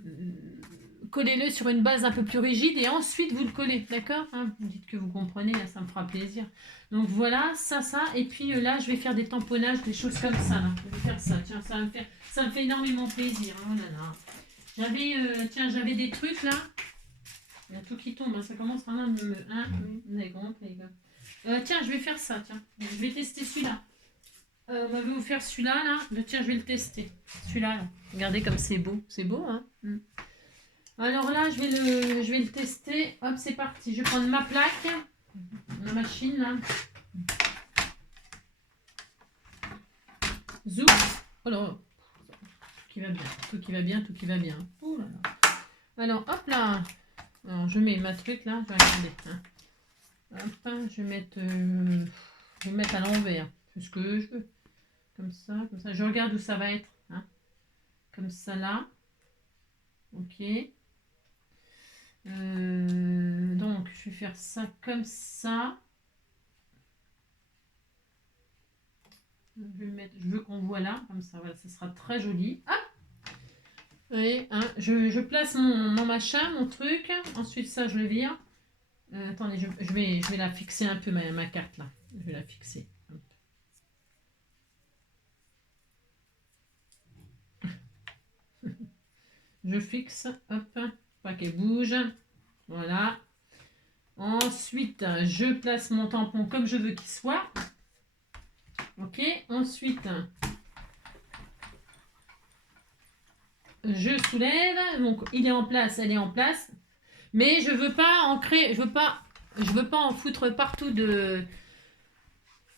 Collez-le sur une base un peu plus rigide et ensuite vous le collez. D'accord, hein? Vous dites que vous comprenez, ça me fera plaisir. Donc voilà, ça. Et puis là, je vais faire des tamponnages, des choses comme ça. Là. Je vais faire ça. Tiens, ça me fait énormément plaisir. Oh là là. J'avais des trucs là. Il y a tout qui tombe, hein. Ça commence vraiment à me... Hein, oui, les gars. Tiens, je vais faire ça, tiens. Je vais tester celui-là. On m'avait offert celui-là, là. Tiens, je vais le tester. Celui-là, là. Regardez comme c'est beau. C'est beau, hein. Alors là, je vais le tester. Hop, c'est parti. Je vais prendre ma plaque. Ma machine, là. Zoom. Oh là. Tout qui va bien. Tout qui va bien, tout qui va bien. Oh là là. Alors, hop là. Alors, je mets ma truc là, je vais regarder. Hein. Hop, je vais mettre à l'envers. C'est ce que je veux. Comme ça, comme ça. Je regarde où ça va être. Hein. Comme ça là. Ok. Donc, je vais faire ça comme ça. Je veux qu'on voit là. Comme ça, voilà, ça sera très joli. Hop. Et hein, je place mon machin, mon truc. Ensuite, ça, je le vire. Attendez, je vais la fixer un peu, ma carte là. Je vais la fixer. Je fixe, hop, pas qu'elle bouge. Voilà. Ensuite, je place mon tampon comme je veux qu'il soit. Ok. Ensuite, je soulève. Donc, il est en place, elle est en place. Mais je veux pas ancrer, je veux pas en foutre partout de...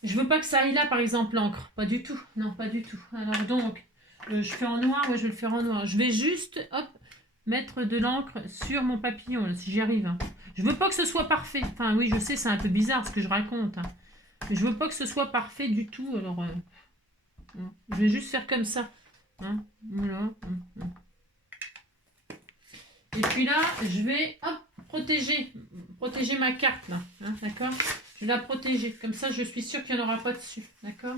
Je veux pas que ça aille là, par exemple, l'encre. Pas du tout. Non, pas du tout. Alors donc, je fais en noir. Ouais, je vais le faire en noir. Je vais juste, hop, mettre de l'encre sur mon papillon, là, si j'y arrive. Hein. Je veux pas que ce soit parfait. Enfin, oui, je sais, c'est un peu bizarre ce que je raconte. Hein. Mais je veux pas que ce soit parfait du tout. Alors, je vais juste faire comme ça. Hein. Voilà. Et puis là, je vais, hop, protéger ma carte, là. Hein, d'accord? Je vais la protéger. Comme ça, je suis sûre qu'il n'y en aura pas dessus. D'accord?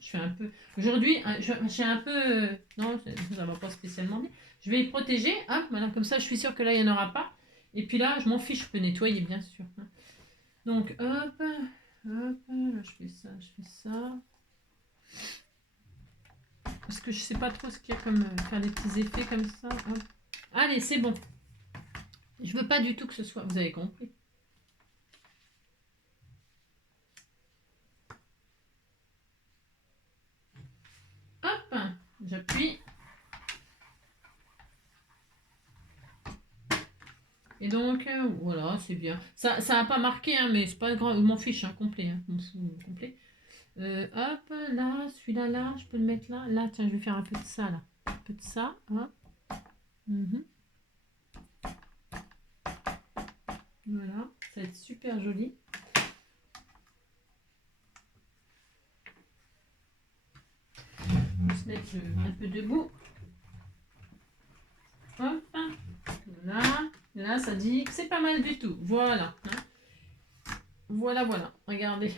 Je fais un peu... Aujourd'hui, j'ai un peu... non, ça ne va pas spécialement bien. Je vais protéger. Hop, voilà, comme ça, je suis sûre que là, il n'y en aura pas. Et puis là, je m'en fiche. Je peux nettoyer, bien sûr. Hein. Donc, hop, là, je fais ça, je fais ça. Parce que je sais pas trop ce qu'il y a comme... faire des petits effets comme ça. Hop. Allez, c'est bon. Je veux pas du tout que ce soit... Vous avez compris. Hop, j'appuie. Et donc, voilà, c'est bien. Ça n'a pas marqué, hein, mais c'est pas grave. Je m'en fiche, hein, complet. Hein, complet. Hop, là, celui-là, là, je peux le mettre là. Là, tiens, je vais faire un peu de ça, là. Un peu de ça. Hop. Voilà, ça va être super joli. On va se mettre un peu debout. Hop. Voilà. Là, ça dit que c'est pas mal du tout. Voilà. Hein. Voilà. Regardez.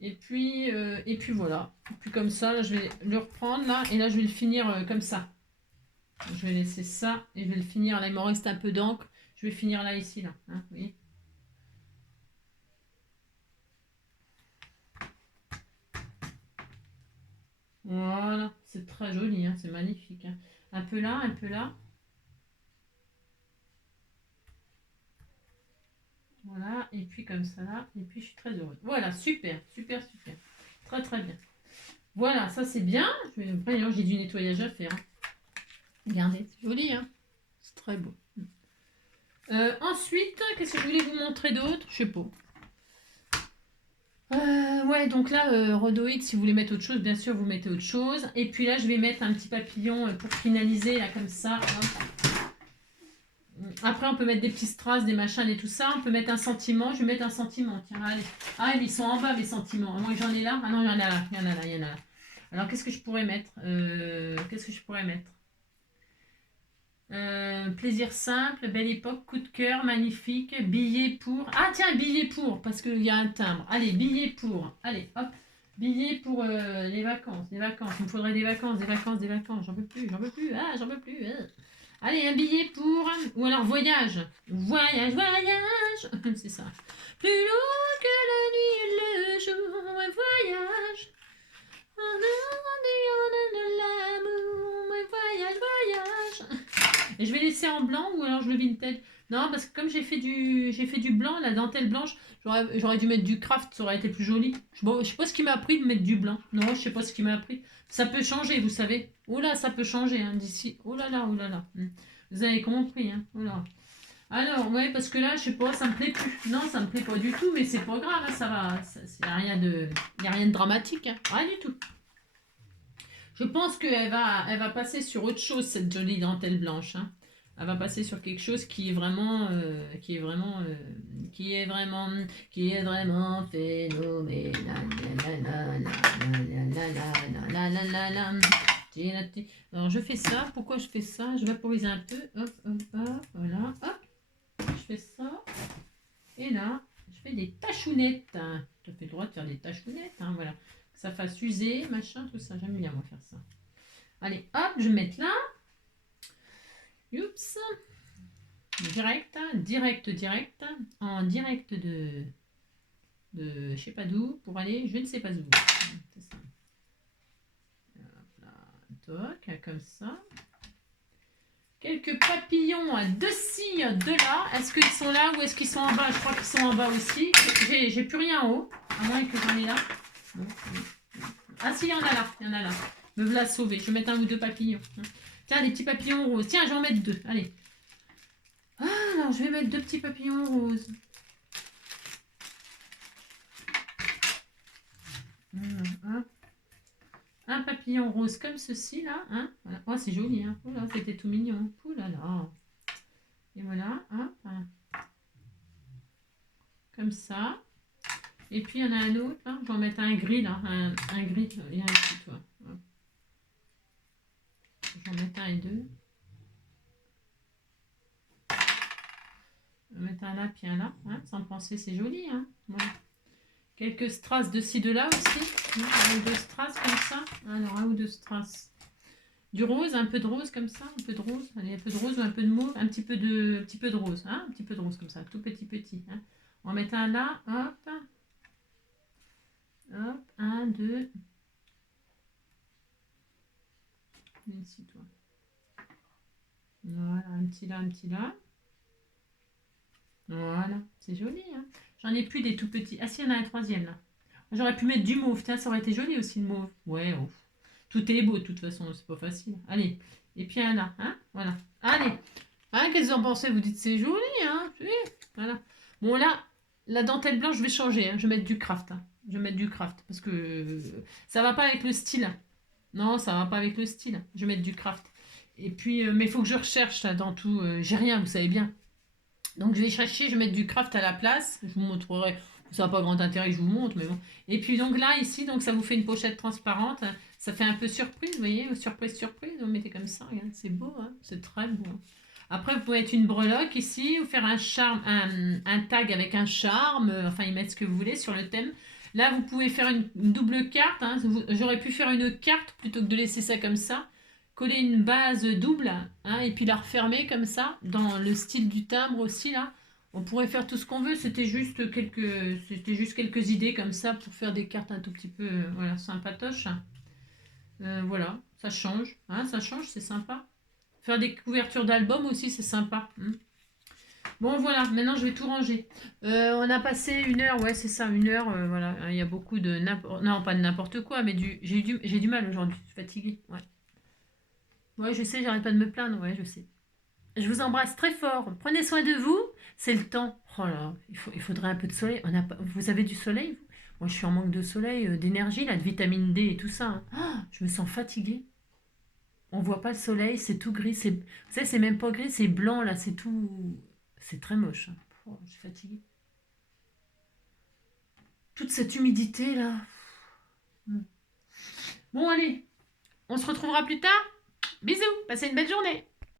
Et puis voilà. Et puis comme ça, là, je vais le reprendre là. Et là, je vais le finir comme ça. Je vais laisser ça. Et je vais le finir. Là, il m'en reste un peu d'encre. Je vais finir là, ici, là. Hein, vous voyez ? Voilà. C'est très joli. Hein, c'est magnifique. Hein. Un peu là, un peu là. Voilà, et puis comme ça là, et puis je suis très heureuse. Voilà, super. Très très bien. Voilà, ça c'est bien. Après, j'ai du nettoyage à faire. Hein. Regardez, c'est joli, hein. C'est très beau. Ensuite, qu'est-ce que je voulais vous montrer d'autre? Je sais pas. Ouais, donc là, rhodoïde, si vous voulez mettre autre chose, bien sûr, vous mettez autre chose. Et puis là, je vais mettre un petit papillon pour finaliser, là, comme ça. Hop. Après, on peut mettre des petits strass, des machins et tout ça. On peut mettre un sentiment. Je vais mettre un sentiment. Tiens, allez. Ah, mais ils sont en bas, mes sentiments. Moi, j'en ai là. Ah non, il y en a là. Il y en a là, il y en a là. Alors, qu'est-ce que je pourrais mettre Qu'est-ce que je pourrais mettre Plaisir simple, belle époque, coup de cœur, magnifique, billet pour. Ah tiens, billet pour, parce qu'il y a un timbre. Allez, billet pour. Allez, hop. Billet pour les vacances, les vacances. Il me faudrait des vacances, des vacances, des vacances. J'en peux plus, j'en peux plus. Ah, j'en peux plus. Allez, un billet pour. Ou alors voyage. Voyage, voyage. C'est ça. Plus loin que la nuit et le jour, un voyage. L'amour, un voyage, voyage. Et je vais laisser en blanc ou alors je le vintage. Non, parce que comme j'ai fait du blanc, la dentelle blanche, j'aurais dû mettre du craft, ça aurait été plus joli. Je sais pas ce qui m'a appris de mettre du blanc. Non, je sais pas ce qui m'a appris. Ça peut changer, vous savez. Oh là, ça peut changer hein, d'ici. Oh là là, oh là là. Vous avez compris, hein. Oh là. Alors, ouais, parce que là, je sais pas, ça me plaît plus. Non, ça me plaît pas du tout, mais c'est pas grave, hein, ça va. Y a rien de dramatique, hein. Rien du tout. Je pense elle va passer sur autre chose, cette jolie dentelle blanche, hein. Elle va passer sur quelque chose qui est vraiment, qui est vraiment phénoménal. Alors je fais ça. Pourquoi je fais ça? Je vaporise un peu. Hop, hop, hop. Voilà. Hop. Je fais ça. Et là, je fais des tachounettes. Tu as fait le droit de faire des tachounettes. Hein, voilà. Que ça fasse user, machin, tout ça. J'aime bien moi faire ça. Allez, hop, je vais mettre là. Oups. Direct, direct. En direct de je sais pas d'où pour aller je ne sais pas où. C'est ça. Hop là, toc, comme ça. Quelques papillons de-ci, de là. Est-ce qu'ils sont là ou est-ce qu'ils sont en bas? Je crois qu'ils sont en bas aussi. J'ai plus rien en haut, à moins que j'en ai là. Bon. Ah si, il y en a là, il y en a là. Me voilà sauver. Je vais mettre un ou deux papillons. Tiens, des petits papillons roses. Tiens, je vais en mettre deux. Allez. Ah, alors je vais mettre deux petits papillons roses. Un papillon rose comme ceci là. Hein, voilà. Oh, c'est joli. Hein. Oh là, c'était tout mignon. Oh là là. Et voilà. Hop. Comme ça. Et puis il y en a un autre là. Je vais en mettre un gris là. Un gris. Il y a un petit toi. Je vais en mettre un et deux. Je vais mettre un là puis un là. Hein, sans penser, c'est joli. Hein. Voilà. Quelques strass de ci, de là aussi. Un ou deux strass comme ça. Alors, un ou deux strass. Du rose, un peu de rose comme ça. Un peu de rose. Allez, un peu de rose ou un peu de mauve. Un petit peu de rose. Hein, un petit peu de rose comme ça. Tout petit. Hein. On va mettre un là. Hop. Hop. Un, deux. Ici, toi. Voilà, un petit là. Voilà, c'est joli. Hein. J'en ai plus des tout petits. Ah si, il y en a un troisième là. J'aurais pu mettre du mauve. Tiens, ça aurait été joli aussi le mauve. Ouais, oh. Tout est beau de toute façon, c'est pas facile. Allez, et puis un là. Hein, voilà. Allez. Hein, qu'est-ce que vous en pensez? Vous dites c'est joli, hein? Oui, voilà. Bon là, la dentelle blanche, je vais changer. Hein. Je vais mettre du craft. Hein. Je vais mettre du craft parce que ça va pas avec le style. Non, ça va pas avec le style. Je vais mettre du craft. Et puis, mais il faut que je recherche là, dans tout. J'ai rien, vous savez bien. Donc je vais chercher, je vais mettre du craft à la place. Je vous montrerai. Ça n'a pas grand intérêt que je vous montre, mais bon. Et puis donc là, ici, donc ça vous fait une pochette transparente. Ça fait un peu surprise, vous voyez, surprise. Vous mettez comme ça, regarde, c'est beau, hein, c'est très beau. Après, vous pouvez mettre une breloque ici, ou faire un charme, un tag avec un charme, enfin, y mettre ce que vous voulez sur le thème. Là, vous pouvez faire une double carte. Hein. J'aurais pu faire une carte plutôt que de laisser ça comme ça. Coller une base double, hein, et puis la refermer comme ça, dans le style du timbre aussi, là. On pourrait faire tout ce qu'on veut, c'était juste quelques idées comme ça pour faire des cartes un tout petit peu voilà, sympatoches. Voilà, ça change, hein, c'est sympa. Faire des couvertures d'albums aussi, c'est sympa. Bon, voilà, maintenant je vais tout ranger. On a passé une heure, ouais, c'est ça, une heure, voilà. Il y a beaucoup de non, pas de n'importe quoi, mais j'ai du mal aujourd'hui, je suis fatiguée, ouais. Ouais, je sais, j'arrête pas de me plaindre, ouais, je sais. Je vous embrasse très fort. Prenez soin de vous. C'est le temps. Oh là, il faudrait un peu de soleil. Vous avez du soleil, vous? Moi, je suis en manque de soleil, d'énergie, là, de vitamine D et tout ça, hein. Je me sens fatiguée. On voit pas le soleil, c'est tout gris. Vous savez, c'est même pas gris, c'est blanc, là, c'est tout... C'est très moche, hein. Oh, je suis fatiguée. Toute cette humidité, là. Bon, allez, on se retrouvera plus tard. Bisous, passez une belle journée.